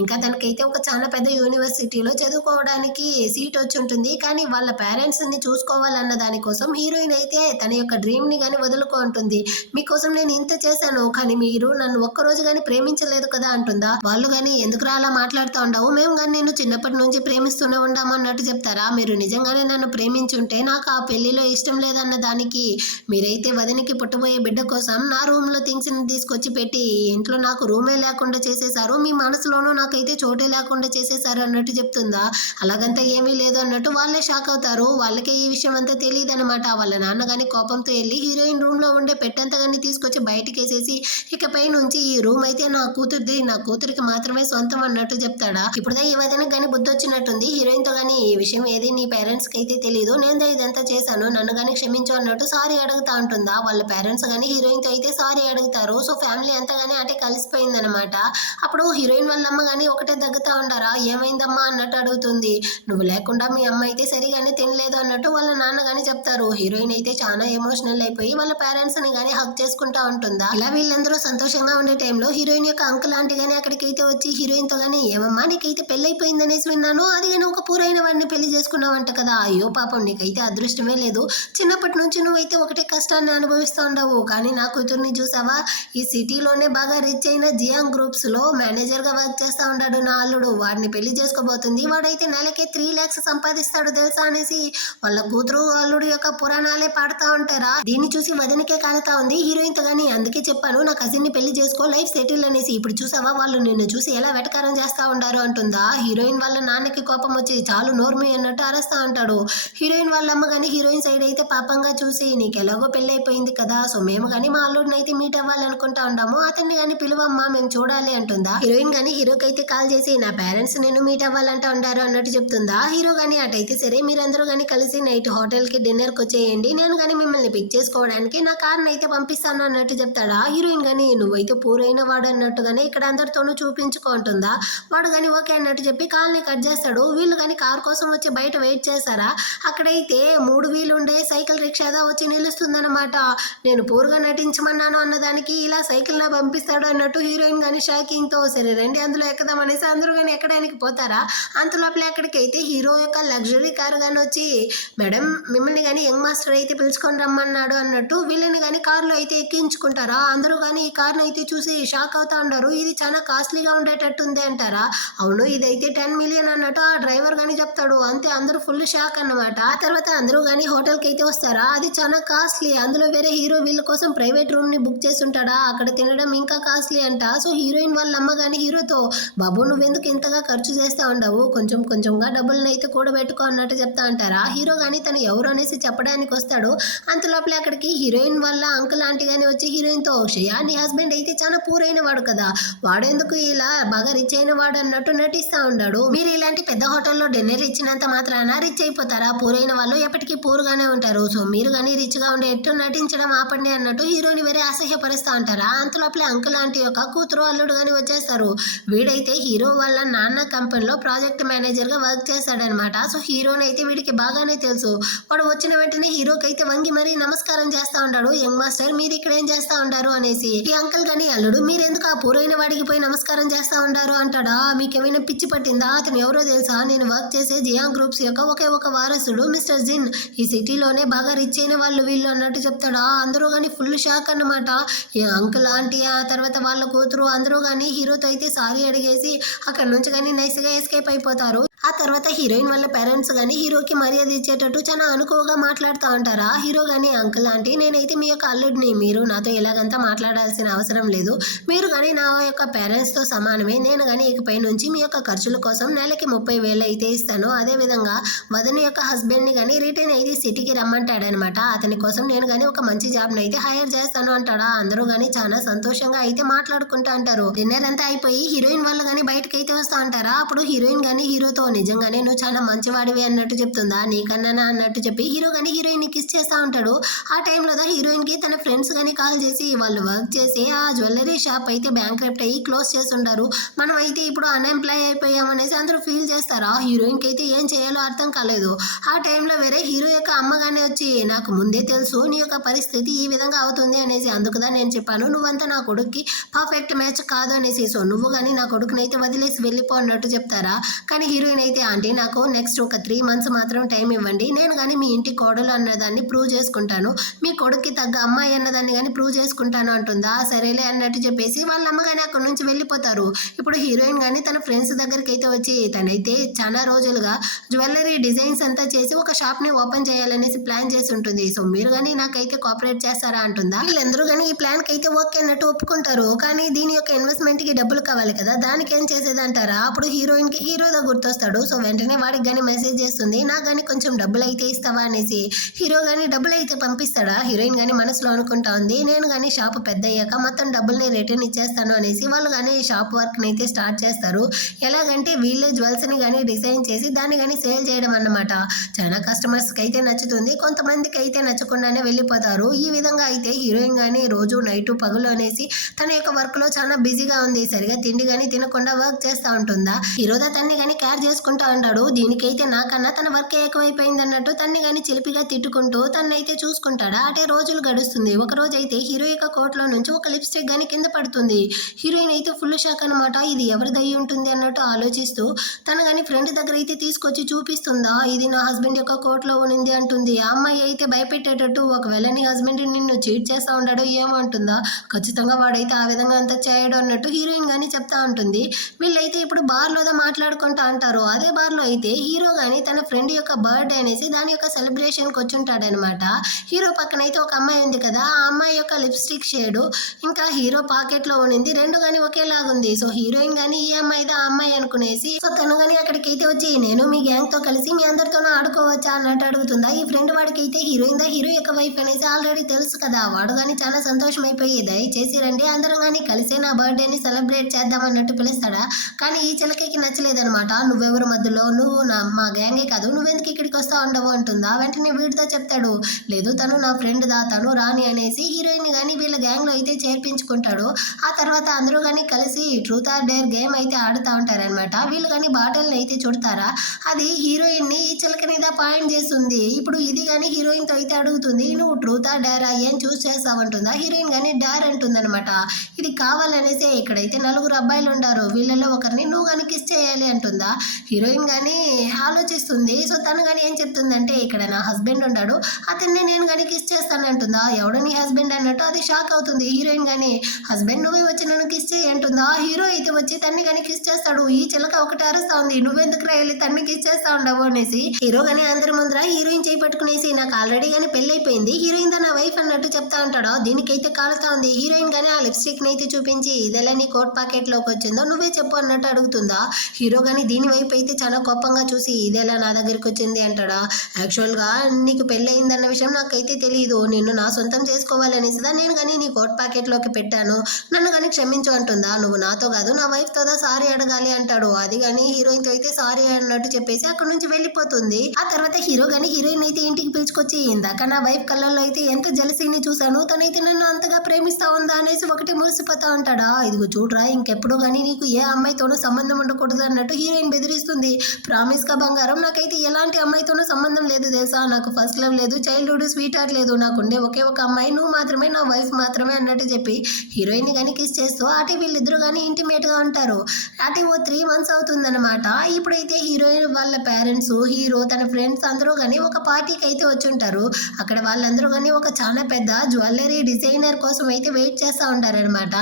ఇంకా తనకైతే ఒక చాలా పెద్ద యూనివర్సిటీలో చదువుకోవడానికి సీట్ వచ్చి ఉంటుంది. కానీ వాళ్ళ పేరెంట్స్ ని చూసుకోవాలన్న దానికోసం హీరోయిన్ అయితే తన యొక్క డ్రీమ్ ని కానీ వదులుకుంటుంది. మీకోసం నేను ఇంత చేశాను కానీ మీరు నన్ను ఒక్కరోజు కానీ ప్రేమించలేదు కదా అంటుంది. అంటుందా. వాళ్ళు కానీ ఎందుకురా అలా మాట్లాడుతూ ఉండవు, మేము కానీ నేను చిన్నప్పటి నుంచి ప్రేమిస్తూనే ఉండాము అన్నట్టు చెప్తారా. మీరు నిజంగానే నన్ను ప్రేమించుంటే నాకు ఆ పెళ్లిలో ఇష్టం లేదన్న దానికి మీరైతే వదినికి పుట్టబోయే బిడ్డ కోసం నా రూమ్ లో థింగ్స్ ని తీసుకొచ్చి పెట్టి ఇంట్లో నాకు రూమే లేకుండా చేసేశారు, మీ మనసులోనూ నాకైతే చోటే లేకుండా చేసేశారు అన్నట్టు చెప్తుందా. అలాగంతా ఏమీ లేదు అన్నట్టు వాళ్ళే షాక్ అవుతారు. వాళ్ళకే ఈ విషయం అంతా తెలియదు అనమాట. వాళ్ళ నాన్న గాని కోపంతో వెళ్ళి హీరోయిన్ రూమ్ లో ఉండే పెట్టంతా కానీ తీసుకొచ్చి బయటికి వేసేసి ఇకపై నుంచి ఈ రూమ్ అయితే నా కూతురిది, నా కూతురికి మాత్రమే సొంతం అన్నట్టు చెప్తాడా. ఇప్పుడుదా ఈ వదిన కానీ బుద్ధి వచ్చినట్టుంది. హీరోయిన్ తో గానీ ఈ విషయం ఏది నీ పేరెంట్స్ కి అయితే తెలియదు, నేను ఇదంతా చేశాను, నన్ను గానీ క్షమించు అన్నట్టు సారీ అడుగుతా ఉంటుందా. వాళ్ళ పేరెంట్స్ గానీ హీరోయిన్ తో అయితే సారీ అడుగుతారు. సో ఫ్యామిలీ అంతా గానీ అటే కలిసిపోయింది అనమాట. అప్పుడు హీరోయిన్ వాళ్ళ అమ్మ గానీ ఒకటే దగ్గుతా ఉండారా. ఏమైందమ్మా అన్నట్టు అడుగుతుంది. నువ్వు లేకుండా మీ అమ్మ అయితే సరిగానే తినలేదు అన్నట్టు వాళ్ళ నాన్న గానీ చెప్తారు. హీరోయిన్ అయితే చాలా ఎమోషనల్ అయిపోయి వాళ్ళ పేరెంట్స్ ని గానీ హక్ చేసుకుంటా ఉంటుందా. ఇలా వీళ్ళందరూ సంతోషంగా ఉండే టైంలో హీరోయిన్ యొక్క అంకుల్ ఆంటీ గానీ అక్కడికైతే వచ్చి హీరోయిన్ తో గానీ ఏమమ్మా నీకైతే పెళ్లి అయిపోయింది అనేసి విన్నాను, అది కానీ ఒక పూరైన వాడిని పెళ్లి చేసుకున్నావంట కదా. అయ్యో పాపం నీకైతే అదృష్టమే లేదు, చిన్నప్పటి నుంచి నువ్వైతే ఒకటే కష్టాన్ని అనుభవిస్తూ ఉండవు. కానీ నా కూతుర్ని చూసావా, ఈ సిటీలోనే బాగా రిచ్ అయిన జియాంగ్ గ్రూప్స్ లో మేనేజర్ గా వర్క్ చేస్తా ఉన్నాడు నా అల్లుడు, వాడిని పెళ్లి చేసుకోబోతుంది, వాడైతే నెలకి 3 lakhs సంపాదిస్తాడు తెలుసా అనేసి వాళ్ళ కూతురు అల్లుడు యొక్క పురాణాలే పాడుతా ఉంటారా. దీన్ని చూసి వదినకే కాలుతా ఉంది హీరోయిన్ తో గానీ. అందుకే చెప్పాను నా కజిన్ ని పెళ్లి చేసుకో, లైఫ్ సెటిల్ అనేసి. ఇప్పుడు చూసావా వాళ్ళు నిన్ను చూసి ఎలా వెటకారం చేస్తా ఉండారు అంటుందా. హీరోయిన్ వాళ్ళ నాన్నకి కోపం వచ్చి చాలు నోర్మి అన్నట్టు అరుస్తా ఉంటాడు. హీరోయిన్ వాళ్ళ అమ్మ గానీ హీరోయిన్ సైడ్ అయితే పాపంగా చూసి నీకు ఎలాగో పెళ్లి అయిపోయింది కదా, సో మేము గానీ మా అల్లుడిని అయితే మీట్ అవ్వాలనుకుంటా ఉంటాము, అతన్ని గానీ పిలువమ్మా మేము చూడాలి అంటుందా. హీరోయిన్ గానీ హీరోకి అయితే కాల్ చేసి నా పేరెంట్స్ నేను మీట్ అవ్వాలంటా ఉండారు అన్నట్టు చెప్తుందా. హీరో గానీ అటైతే సరే మీరందరూ గానీ కలిసి నైట్ హోటల్ కి డిన్నర్ కి వచ్చేయండి, నేను గానీ మిమ్మల్ని పిక్ చేసుకోవడానికి నా కార్ని అయితే పంపిస్తాను అన్నట్టు చెప్తాడా. హీరోయిన్ గానీ నువ్వైతే పూరైన వాడు అన్నట్టుగానే ఇక్కడ అందరితోనూ చూపించుకుంటుందా. వాడు గానీ ఓకే అన్నట్టు చెప్పి కాల్ని కట్ చేస్తాడు. వీళ్ళు గానీ కార్ కోసం వచ్చి బయట వెయిట్ చేస్తారా. అక్కడైతే 3 wheel ఉండే సైకిల్ రిక్షాదా వచ్చి నిలుస్తుందన్నమాట. నేను పూర్గా నటించమన్నాను అన్నదానికి ఇలా సైకిల్ లా పంపిస్తాడు అన్నట్టు హీరోయిన్ గానీ షాకింగ్ తో సరే రండి అందులో ఎక్కుదాం అనేసి అందరూ కానీ ఎక్కడానికి పోతారా. అంతలోపల అక్కడికైతే హీరో యొక్క లగ్జరీ కారు గానీ వచ్చి మేడం మిమ్మల్ని కానీ యంగ్ మాస్టర్ అయితే పిలుచుకొని రమ్మన్నాడు అన్నట్టు వీళ్ళని కానీ కారులో అయితే ఎక్కించుకుంటారా. అందరూ కానీ ఈ కార్ని అయితే చూసి షాక్ అవుతా ఉంటారు. ఇది చాలా కాస్ట్లీగా ఉండేటట్టు ఉంది అంటారా. అవును ఇదైతే 10 million అన్నట్టు ఆ డ్రైవర్ గానీ చెప్తాడు. అంతే అందరూ ఫుల్ షాక్ అన్నమాట. ఆ తర్వాత అందరూ కానీ హోటల్ కి అయితే వస్తారా. అది చాలా కాస్ట్లీ, అందులో వేరే హీరో వీళ్ళ కోసం ప్రైవేట్ రూమ్ ని బుక్ చేసి ఉంటాడా, అక్కడ తినడం ఇంకా కాస్ట్లీ అంట. సో హీరోయిన్ వాళ్ళ అమ్మ కానీ హీరోతో బాబు నువ్వెందుకు ఇంతగా ఖర్చు చేస్తా ఉండవు, కొంచెం కొంచెంగా డబ్బులను అయితే కూడబెట్టుకో అన్నట్టు చెప్తా అంటారా. హీరో కానీ తను ఎవరు అనేసి చెప్పడానికి వస్తాడు. అంతలోపల అక్కడికి హీరోయిన్ వాళ్ళ అంకుల్ ఆంటీ గానీ వచ్చి హీరోయిన్ తో శ్రేయా నీ హస్బెండ్ అయితే చాలా పూరైన వాడు కదా, వాడెందుకు ఇలా బాగా రిచ్ అయిన వాడు అన్నట్టు నటిస్తా ఉన్నాడు. మీరు ఇలాంటి పెద్ద హోటల్లో డిన్నర్ ఇచ్చినంత మాత్రాన రిచ్ అయిపోతారా, పూరైన వాళ్ళు ఎప్పటికీ పూరుగానే ఉంటారు, సో మీరు కానీ రిచ్ గా ఉండేట్టు నటించడం ఆపండి అన్నట్టు హీరోని వేరే అసహ్యపరుస్తా ఉంటారా. అంతలోపల అంకుల్ ఆంటీ యొక్క కూతురు అల్లుడు గానీ వచ్చేస్తారు. వీడైతే హీరో వాళ్ళ నాన్న కంపెనీలో ప్రాజెక్ట్ మేనేజర్ గా వర్క్ చేస్తాడనమాట. సో హీరోని అయితే వీడికి బాగానే తెలుసు. వాడు వచ్చిన వెంటనే హీరోకి అయితే వంగి మరీ నమస్కారం చేస్తా ఉంటాడు. యంగ్ మాస్టర్ మీరు ఇక్కడ ఏం చేస్తా ఉంటారు అనేసి. ఈ అంకుల్ గానీ అల్లుడు మీరెందుకు ఆ పూరైన వాడికి పోయి నమస్కారం చేస్తా ఉంటారు అంటాడా. మీకేమైనా పిచ్చి పట్టిందా, అతను ఎవరో తెలుసా, నేను వర్క్ చేసే జియాంగ్ గ్రూప్స్ యొక్క ఒకే ఒక వారసుడు మిస్టర్ జిన్, ఈ సిటీలోనే బాగా రిచ్ అయిన వాళ్ళు వీళ్ళు అన్నట్టు చెప్తాడా. అందరూ కానీ ఫుల్ షాక్ అన్నమాట. ఈ అంకుల్ ఆంటీ ఆ తర్వాత వాళ్ళ కూతురు అందరూ కానీ హీరోతో అయితే సారీ అడిగేసి అక్కడ నుంచి కానీ నైస్ గా ఎస్కేప్ అయిపోతారు. ఆ తర్వాత హీరోయిన్ వాళ్ళ పేరెంట్స్ గానీ హీరోకి మర్యాద ఇచ్చేటట్టు చాలా అనుకోగా మాట్లాడుతూ ఉంటారా. హీరో గానీ అంకుల్ ఆంటీ నేనైతే మీ యొక్క అల్లుడిని, మీరు నాతో ఎలాగంతా మాట్లాడాల్సిన అవసరం లేదు, మీరు కానీ నా యొక్క పేరెంట్స్ తో సమానమే, నేను కానీ ఇకపై నుంచి మీ యొక్క ఖర్చుల కోసం నెలకి 30,000 అయితే ఇస్తాను. అదే విధంగా వదిన యొక్క హస్బెండ్ ని కానీ రిటర్న్ అయితే సిటీకి రమ్మంటాడనమాట. అతని కోసం నేను కానీ ఒక మంచి జాబ్ ని అయితే హైర్ చేస్తాను అంటాడా. అందరూ కానీ చాలా సంతోషంగా అయితే మాట్లాడుకుంటా అంటారు. డిన్నర్ అంతా అయిపోయి హీరోయిన్ వాళ్ళు కానీ బయటకి అయితే వస్తా ఉంటారా. అప్పుడు హీరోయిన్ కానీ హీరోతో నిజంగానే నువ్వు చాలా మంచివాడివి అన్నట్టు చెప్తుందా, నీకన్నా అన్నట్టు చెప్పి హీరో కానీ హీరోయిన్ ని కిస్ చేస్తా ఉంటాడు. ఆ టైంలో హీరోయిన్ కి తన ఫ్రెండ్స్ కానీ కాల్ చేసి వాళ్ళు వర్క్ చేసి ఆ జ్యువెలరీ షాప్ అయితే బ్యాంక్రప్ట్ అయ్యి క్లోజ్ చేసి ఉంటారు, మనం అయితే ఇప్పుడు అన్ఎంప్లాయ్ అయిపోయాం అనేసి అందరూ ఫీల్ చేస్తారా. హీరోయిన్ కి అయితే ఏం చేయాలో అర్థం కాలేదు. ఆ టైంలో వేరే హీరో యొక్క అమ్మగానే వచ్చి నాకు ముందే తెలుసు నీ యొక్క పరిస్థితి ఈ విధంగా అవుతుంది అనేసి, అందుకుదా నేను చెప్పాను నువ్వంతా నా కొడుక్కి పర్ఫెక్ట్ మ్యాచ్ కాదు అనేసి, సో నువ్వు కానీ నా కొడుకునైతే వదిలేసి వెళ్ళిపో అన్నట్టు చెప్తారా. కానీ హీరోయిన్ అయితే ఆంటీ నాకు నెక్స్ట్ ఒక 3 మంత్స్ మాత్రం టైం ఇవ్వండి, నేను కానీ మీ ఇంటి కోడలు అన్నదాన్ని ప్రూవ్ చేసుకుంటాను, మీ కొడుక్కి తగ్గ అమ్మాయి అన్నదాన్ని కానీ ప్రూవ్ చేసుకుంటాను అంటుందా. సరేలే అన్నట్టు చెప్పేసి వాళ్ళ అమ్మ కానీ అక్కడ నుంచి వెళ్ళిపోతారు. ఇప్పుడు హీరోయిన్ కానీ తన ఫ్రెండ్స్ దగ్గరికి అయితే వచ్చి తనైతే చాలా రోజులుగా జ్యువెలరీ డిజైన్స్ అంతా చేసి ఒక షాప్ని ఓపెన్ చేయాలనేసి ప్లాన్ చేసి ఉంటుంది. సో మీరు కానీ నాకైతే కోఆపరేట్ చేస్తారా అంటుందా. వీళ్ళందరూ కానీ ఈ ప్లాన్కి అయితే ఓకే అన్నట్టు ఒప్పుకుంటారు. కానీ దీని యొక్క ఇన్వెస్ట్మెంట్కి డబ్బులు కావాలి కదా, దానికి ఏం చేసేది అంటారా. అప్పుడు హీరోయిన్కి హీరోగా గుర్తొస్తాడు. సో వెంటనే వాడికి కానీ మెసేజ్ చేస్తుంది, నాకు కానీ కొంచెం డబ్బులు అయితే ఇస్తావా అనేసి. హీరో కానీ డబ్బులు అయితే పంపిస్తాడా. హీరోయిన్ కానీ మనసులో అనుకుంటా ఉంది, నేను కానీ షాప్ పెద్ద అయ్యాక మొత్తం డబ్బుల్ని రిటర్న్ ఇచ్చేస్తాను అనేసి. వాళ్ళు కానీ షాప్ వర్క్ని అయితే స్టార్ట్ చేస్తారు. ఎలాగంటే వీళ్ళే జ్యువెల్స్ని కానీ డిజైన్ చేసి దాన్ని కానీ సేల్ చేయడం అన్నమాట. చాలా కస్టమర్స్కి అయితే నచ్చుతుంది, కొంతమందికి అయితే నచ్చకుండానే వెళ్ళిపోతారు. ఈ విధంగా అయితే హీరోయిన్ కానీ రోజు నైట్ పగులు అనేసి తన యొక్క వర్క్లో చాలా బిజీగా ఉంది. సరిగా తిండి కానీ తినకుండా వర్క్ చేస్తూ ఉంటుందా. హీరోదా తన్ని కానీ కేర్ చేసుకుంటూ ఉంటాడు. దీనికైతే నాకన్నా తన వర్క్ ఎక్కువైపోయింది అన్నట్టు తన్ని కానీ చిలిపిగా తిట్టుకుంటూ తన్నైతే చూసుకుంటాడా. అటే రోజులు గడుస్తుంది. ఒక రోజు అయితే హీరో యొక్క కోట్లో నుంచి ఒక లిప్స్టిక్ కానీ కింద పడుతుంది. హీరోయిన్ అయితే ఫుల్ షాక్ అనమాట. ఇది ఎవరిది అయి ఉంటుంది అన్నట్టు ఆలోచిస్తూ తన కానీ ఫ్రెండ్ దగ్గర అయితే తీసుకొచ్చి చూపిస్తుందా. ఇది నా హస్బెండ్ యొక్క కోట్లో ఉంది అంటుంది. ఆ అమ్మాయి అయితే భయపెట్టేటట్టు, ఒకవేళ నీ హస్బెండ్ నిన్ను చీట్ చేస్తూ ఉంటాడో ఏమో అంటుందా. ఖచ్చితంగా వాడైతే ఆ విధంగా అంతా చేయడం అన్నట్టు హీరోయిన్ కానీ చెప్తా ఉంటుంది. వీళ్ళైతే ఇప్పుడు బార్లోదో మాట్లాడుకుంటా అంటారు. అదే బార్లో అయితే హీరో కానీ తన ఫ్రెండ్ యొక్క బర్త్డే అనేసి దాని యొక్క సెలబ్రేషన్కి వచ్చి ఉంటాడనమాట. హీరో పక్కన అయితే ఒక అమ్మాయి ఉంది కదా, ఆ అమ్మాయి యొక్క లిప్స్టిక్ షేడు ఇంకా హీరో పాకెట్లో ఉన్నింది, రెండు కానీ ఒకేలాగుంది. సో హీరోయిన్ కానీ ఈ అమ్మాయిదా ఆ అమ్మాయి అనుకునేసి సో తను కానీ అక్కడికి అయితే వచ్చి, నేను మీ గ్యాంగ్తో కలిసి మీ అందరితోనూ ఆడుకోవచ్చా అన్నట్టు అడుగుతుందా. ఈ ఫ్రెండ్ వాడికి అయితే హీరోయిన్ దా హీరో యొక్క వైఫ్ అనేసి ఆల్రెడీ తెలుసు కదా. వాడు కానీ చాలా సంతోషం అయిపోయి, దయచేసి రండి అందరం కానీ కలిసే నా బర్త్డేని సెలబ్రేట్ చేద్దాం అన్నట్టు పిలుస్తాడా. కానీ ఈ చిలకకి నచ్చలేదనమాట. నువ్వెవరు మధ్యలో, నువ్వు మా గ్యాంగే కాదు, నువ్వెందుకు ఇక్కడికి వస్తా ఉండవు అంటుందా. వెంటనే వీడితో చెప్తాడు, లేదు తను నా ఫ్రెండ్ దా, తను రాని అనేసి హీరోయిన్ కానీ వీళ్ళ గ్యాంగ్లో అయితే చేర్పించుకుంటాడు. ఆ తర్వాత అందరూ కానీ కలిసి ట్రూత్ ఆర్ డేర్ గేమ్ అయితే ఆడుతూ ఉంటారనమాట. వీళ్ళు కానీ బాటిల్ని అయితే చుడతారా. అది హీరోయిన్ని ఈ చిలక మీద పాయింట్ చేస్తుంది. ఇప్పుడు ఇది కానీ హీరోయిన్తో అయితే అడుగుతుంది, నువ్వు ట్రూత్ ఆర్ డేర్ ఏం చూస్ చేస్తావంటుందా. హీరోయిన్ కానీ డేర్ అంటుందన్నమాట. ఇది కావాలనేసి ఇక్కడైతే నలుగురు అబ్బాయిలు ఉండారు, వీళ్ళలో ఒకరిని నువ్వు కానీ కిస్ చేయాలి అంటుందా. హీరోయిన్ కానీ ఆలోచిస్తుంది. సో తను కానీ ఏం చెప్తుందంటే, ఇక్కడ నా హస్బెండ్ ఉన్నాడు, అతన్ని నేను కానీ కిస్ చేస్తాను అంటుందా. ఎవడు నీ హస్బెండ్ అన్నట్టు అది షాక్ అవుతుంది. హీరోయిన్ కానీ హస్బెండ్ నువ్వే వచ్చి నన్ను కిస్ చేయి అంటుందా. హీరో అయితే వచ్చి తన్ని కానీ కిస్ చేస్తాడు. ఈ చిలక ఒకటి అరుస్తా ఉంది, నువ్వెందుకు వెళ్ళి తన్ని కిస్ చేస్తా ఉండవు అనేసి. హీరో కానీ అందరి ముందర హీరోయిన్ చేయి పట్టుకునేసి, నాకు ఆల్రెడీ కానీ పెళ్లి అయిపోయింది, హీరోయిన్ దా నా వైఫ్ అన్నట్టు చెప్తా ఉంటాడు. దీనికైతే కాలుతా ఉంది. హీరోయిన్ కానీ ఆ లిప్స్టిక్ అయితే చూపించి, ఇదెలా నీ కోట్ పాకెట్ లోకి వచ్చిందో నువ్వే చెప్పు అన్నట్టు అడుగుతుందా. హీరో కానీ దీని వైపు అయితే చాలా కోపంగా చూసి, ఇదెలా నా దగ్గరికి వచ్చింది అంటాడా. యాక్చువల్గా నీకు పెళ్ళయిందన్న విషయం నాకైతే తెలియదు, నిన్ను నా సొంతం చేసుకోవాలనేసిదా నేను కానీ నీ కోట్ ప్యాకెట్లోకి పెట్టాను, నన్ను కానీ క్షమించు అంటుందా. నువ్వు నాతో కాదు నా వైఫ్తో సారీ అడగాలి అంటాడు. అది కానీ హీరోయిన్తో అయితే సారీ అన్నట్టు చెప్పేసి అక్కడ నుంచి వెళ్ళిపోతుంది. ఆ తర్వాత హీరో కానీ హీరోయిన్ అయితే ఇంటికి పిలుచుకొచ్చి, ఇందాక నా వైఫ్ కళ్ళల్లో అయితే ఎంత జలసీని చూశాను, తనైతే నన్ను అంతగా ప్రేమిస్తా ఉందా అనేసి ఒకటి మురిసిపోతా ఉంటాడా. ఇదిగో చూడరా, ఇంకెప్పుడు కానీ నీకు ఏ అమ్మాయితోనూ సంబంధం ఉండకూడదు అన్నట్టు హీరోయిన్ బెదిరిస్తుంది. ప్రామిస్ గా బంగారం, నాకైతే ఎలాంటి అమ్మాయితోనూ సంబంధం లేదు తెలుసా, నాకు ఫస్ట్ లవ్ లేదు, చైల్డ్హుడ్ స్వీట్ హార్ట్ లేదు, నాకుండే ఒకే ఒక అమ్మాయి నువ్వు మాత్రమే, నా వైఫ్ మాత్రమే అన్నట్టు చెప్పి హీరోయిన్ కానీ కిస్ చేస్తూ అటు వీళ్ళిద్దరూ కానీ ఇంటిమేట్ గా ఉంటారు. అటు 3 months అవుతుందన్నమాట. ఇప్పుడైతే హీరోయిన్ వాళ్ళ పేరెంట్స్, హీరో తన ఫ్రెండ్స్ అందరూ కానీ ఒక పార్టీకి అయితే వచ్చి ఉంటారు. అక్కడ వాళ్ళందరూ కానీ ఒక చాలా పెద్ద జ్యువెలరీ డిజైనర్ కోసం అయితే వెయిట్ చేస్తూ ఉంటారనమాట.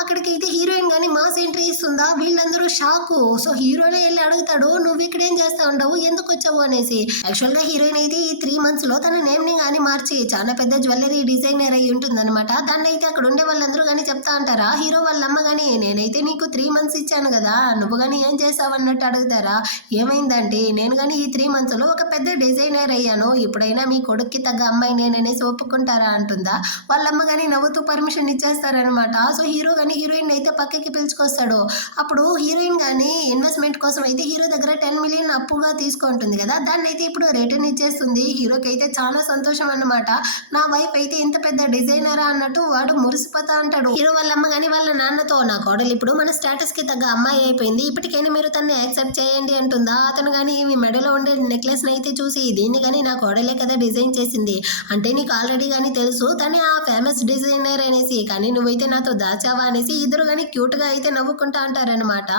అక్కడికి అయితే హీరోయిన్ కానీ మాస్ ఎంట్రీ ఇస్తుందా. వీళ్ళందరూ షాకు. సో హీరోనే వెళ్ళి అడుగుతాడు, నువ్వు ఇక్కడ ఏం చేస్తా ఉండవు, ఎందుకు వచ్చావు అనేసి. యాక్చువల్గా హీరోయిన్ అయితే ఈ 3 months లో తన నేమ్ని కానీ మార్చి చాలా పెద్ద జ్యువెలరీ డిజైనర్ అయి ఉంటుందన్నమాట. దాన్ని అయితే అక్కడ ఉండే వాళ్ళందరూ కానీ చెప్తా అంటారా. హీరో వాళ్ళమ్మ కానీ, నేనైతే నీకు 3 months ఇచ్చాను కదా, నువ్వు కానీ ఏం చేసావు అన్నట్టు అడుగుతారా. ఏమైందంటే, నేను కానీ ఈ 3 months లో ఒక పెద్ద డిజైనర్ అయ్యాను, ఇప్పుడైనా మీ కొడుక్కి తగ్గ అమ్మాయి నేననేసి ఒప్పుకుంటారా అంటుందా. వాళ్ళమ్మ కానీ నవ్వుతూ పర్మిషన్ ఇచ్చేస్తారనమాట. సో హీరో కానీ హీరోయిన్ అయితే పక్కకి పిలుచుకొస్తాడు. అప్పుడు హీరోయిన్ కానీ ఇన్వెస్ట్మెంట్ కోసం అయితే హీరో దగ్గర 10 million అప్పుగా తీసుకుంటుంది కదా, దాన్ని అయితే ఇప్పుడు రిటర్న్ ఇచ్చేస్తుంది. హీరోకి అయితే చాలా సంతోషం అన్నమాట. నా వైఫ్ అయితే ఇంత పెద్ద డిజైనరా అన్నట్టు వాడు మురిసిపోతా అంటాడు. హీరో వాళ్ళమ్మ కానీ వాళ్ళ నాన్నతో, నా కోడలు ఇప్పుడు మన స్టేటస్ కి తగ్గ అమ్మాయి అయిపోయింది, ఇప్పటికైనా మీరు తనని యాక్సెప్ట్ చేయండి అంటుందా. అతను కానీ ఈ మెడలో ఉండే నెక్లెస్ అయితే చూసి, దీన్ని కానీ నా కోడలే కదా డిజైన్ చేసింది, అంటే నీకు ఆల్రెడీ కానీ తెలుసు తను ఆ ఫేమస్ డిజైనర్ అనేసి, కానీ నువ్వైతే నాతో దాచావా అనేసి ఇద్దరు కానీ క్యూట్ గా అయితే నవ్వుకుంటా అంటారనమాట.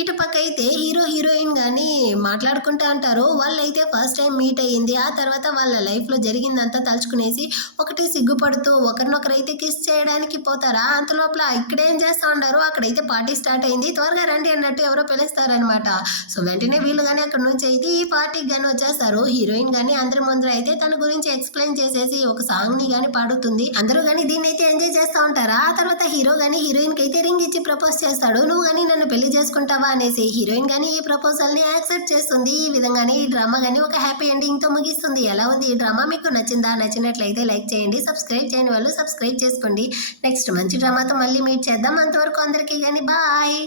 ఇటు పక్క అయితే హీరో హీరోయిన్ హీరోయిన్ కానీ మాట్లాడుకుంటూ అంటారు. వాళ్ళైతే ఫస్ట్ టైం మీట్ అయ్యింది. ఆ తర్వాత వాళ్ళ లైఫ్‌లో జరిగిందంతా తలుచుకునేసి ఒకటి సిగ్గుపడుతూ ఒకరినొకరైతే కిస్ చేయడానికి పోతారా, అంతలోపల ఇక్కడేం చేస్తా ఉండారు, అక్కడైతే పార్టీ స్టార్ట్ అయింది. త్వరగా రండి అన్నట్టు ఎవరో పిలుస్తారనమాట. సో వెంటనే వీళ్ళు గాని అక్కడి నుంచి అయితే ఈ పార్టీకి గాని వచ్చేస్తారు. హీరోయిన్ గాని అందరి ముందర అయితే తన గురించి ఎక్స్‌ప్లెయిన్ చేసేసి ఒక సాంగ్‌ని గాని పాడుతుంది. అందరూ గాని దీన్నైతే ఎంజాయ్ చేస్తా ఉంటారా. ఆ తర్వాత హీరో గాని హీరోయిన్‌కి అయితే రింగ్ ఇచ్చి ప్రపోజ్ చేస్తాడు. నువ్వు గాని నన్ను పెళ్లి చేసుకుంటావా అనేసి. హీరోయిన్ గాని ఈ ప్రపోజల్‌ని యాక్సెప్ట్ చేస్తుంది. ఈ విధంగానే ఈ డ్రామా గాని ఒక హ్యాపీ ఎండింగ్‌తో ముగిస్తుంది. ఎలా ఉంది ఈ డ్రామా, మీకు నచ్చిందా? నచ్చినట్లయితే లైక్ చేయండి. సబ్స్క్రైబ్ చేయని వాళ్ళు సబ్స్క్రైబ్ చేసుకోండి. నెక్స్ట్ మంచి డ్రామాతో మళ్ళీ మీట్ చేద్దాం. అంతవరకు అందరికీ గాని బాయ్.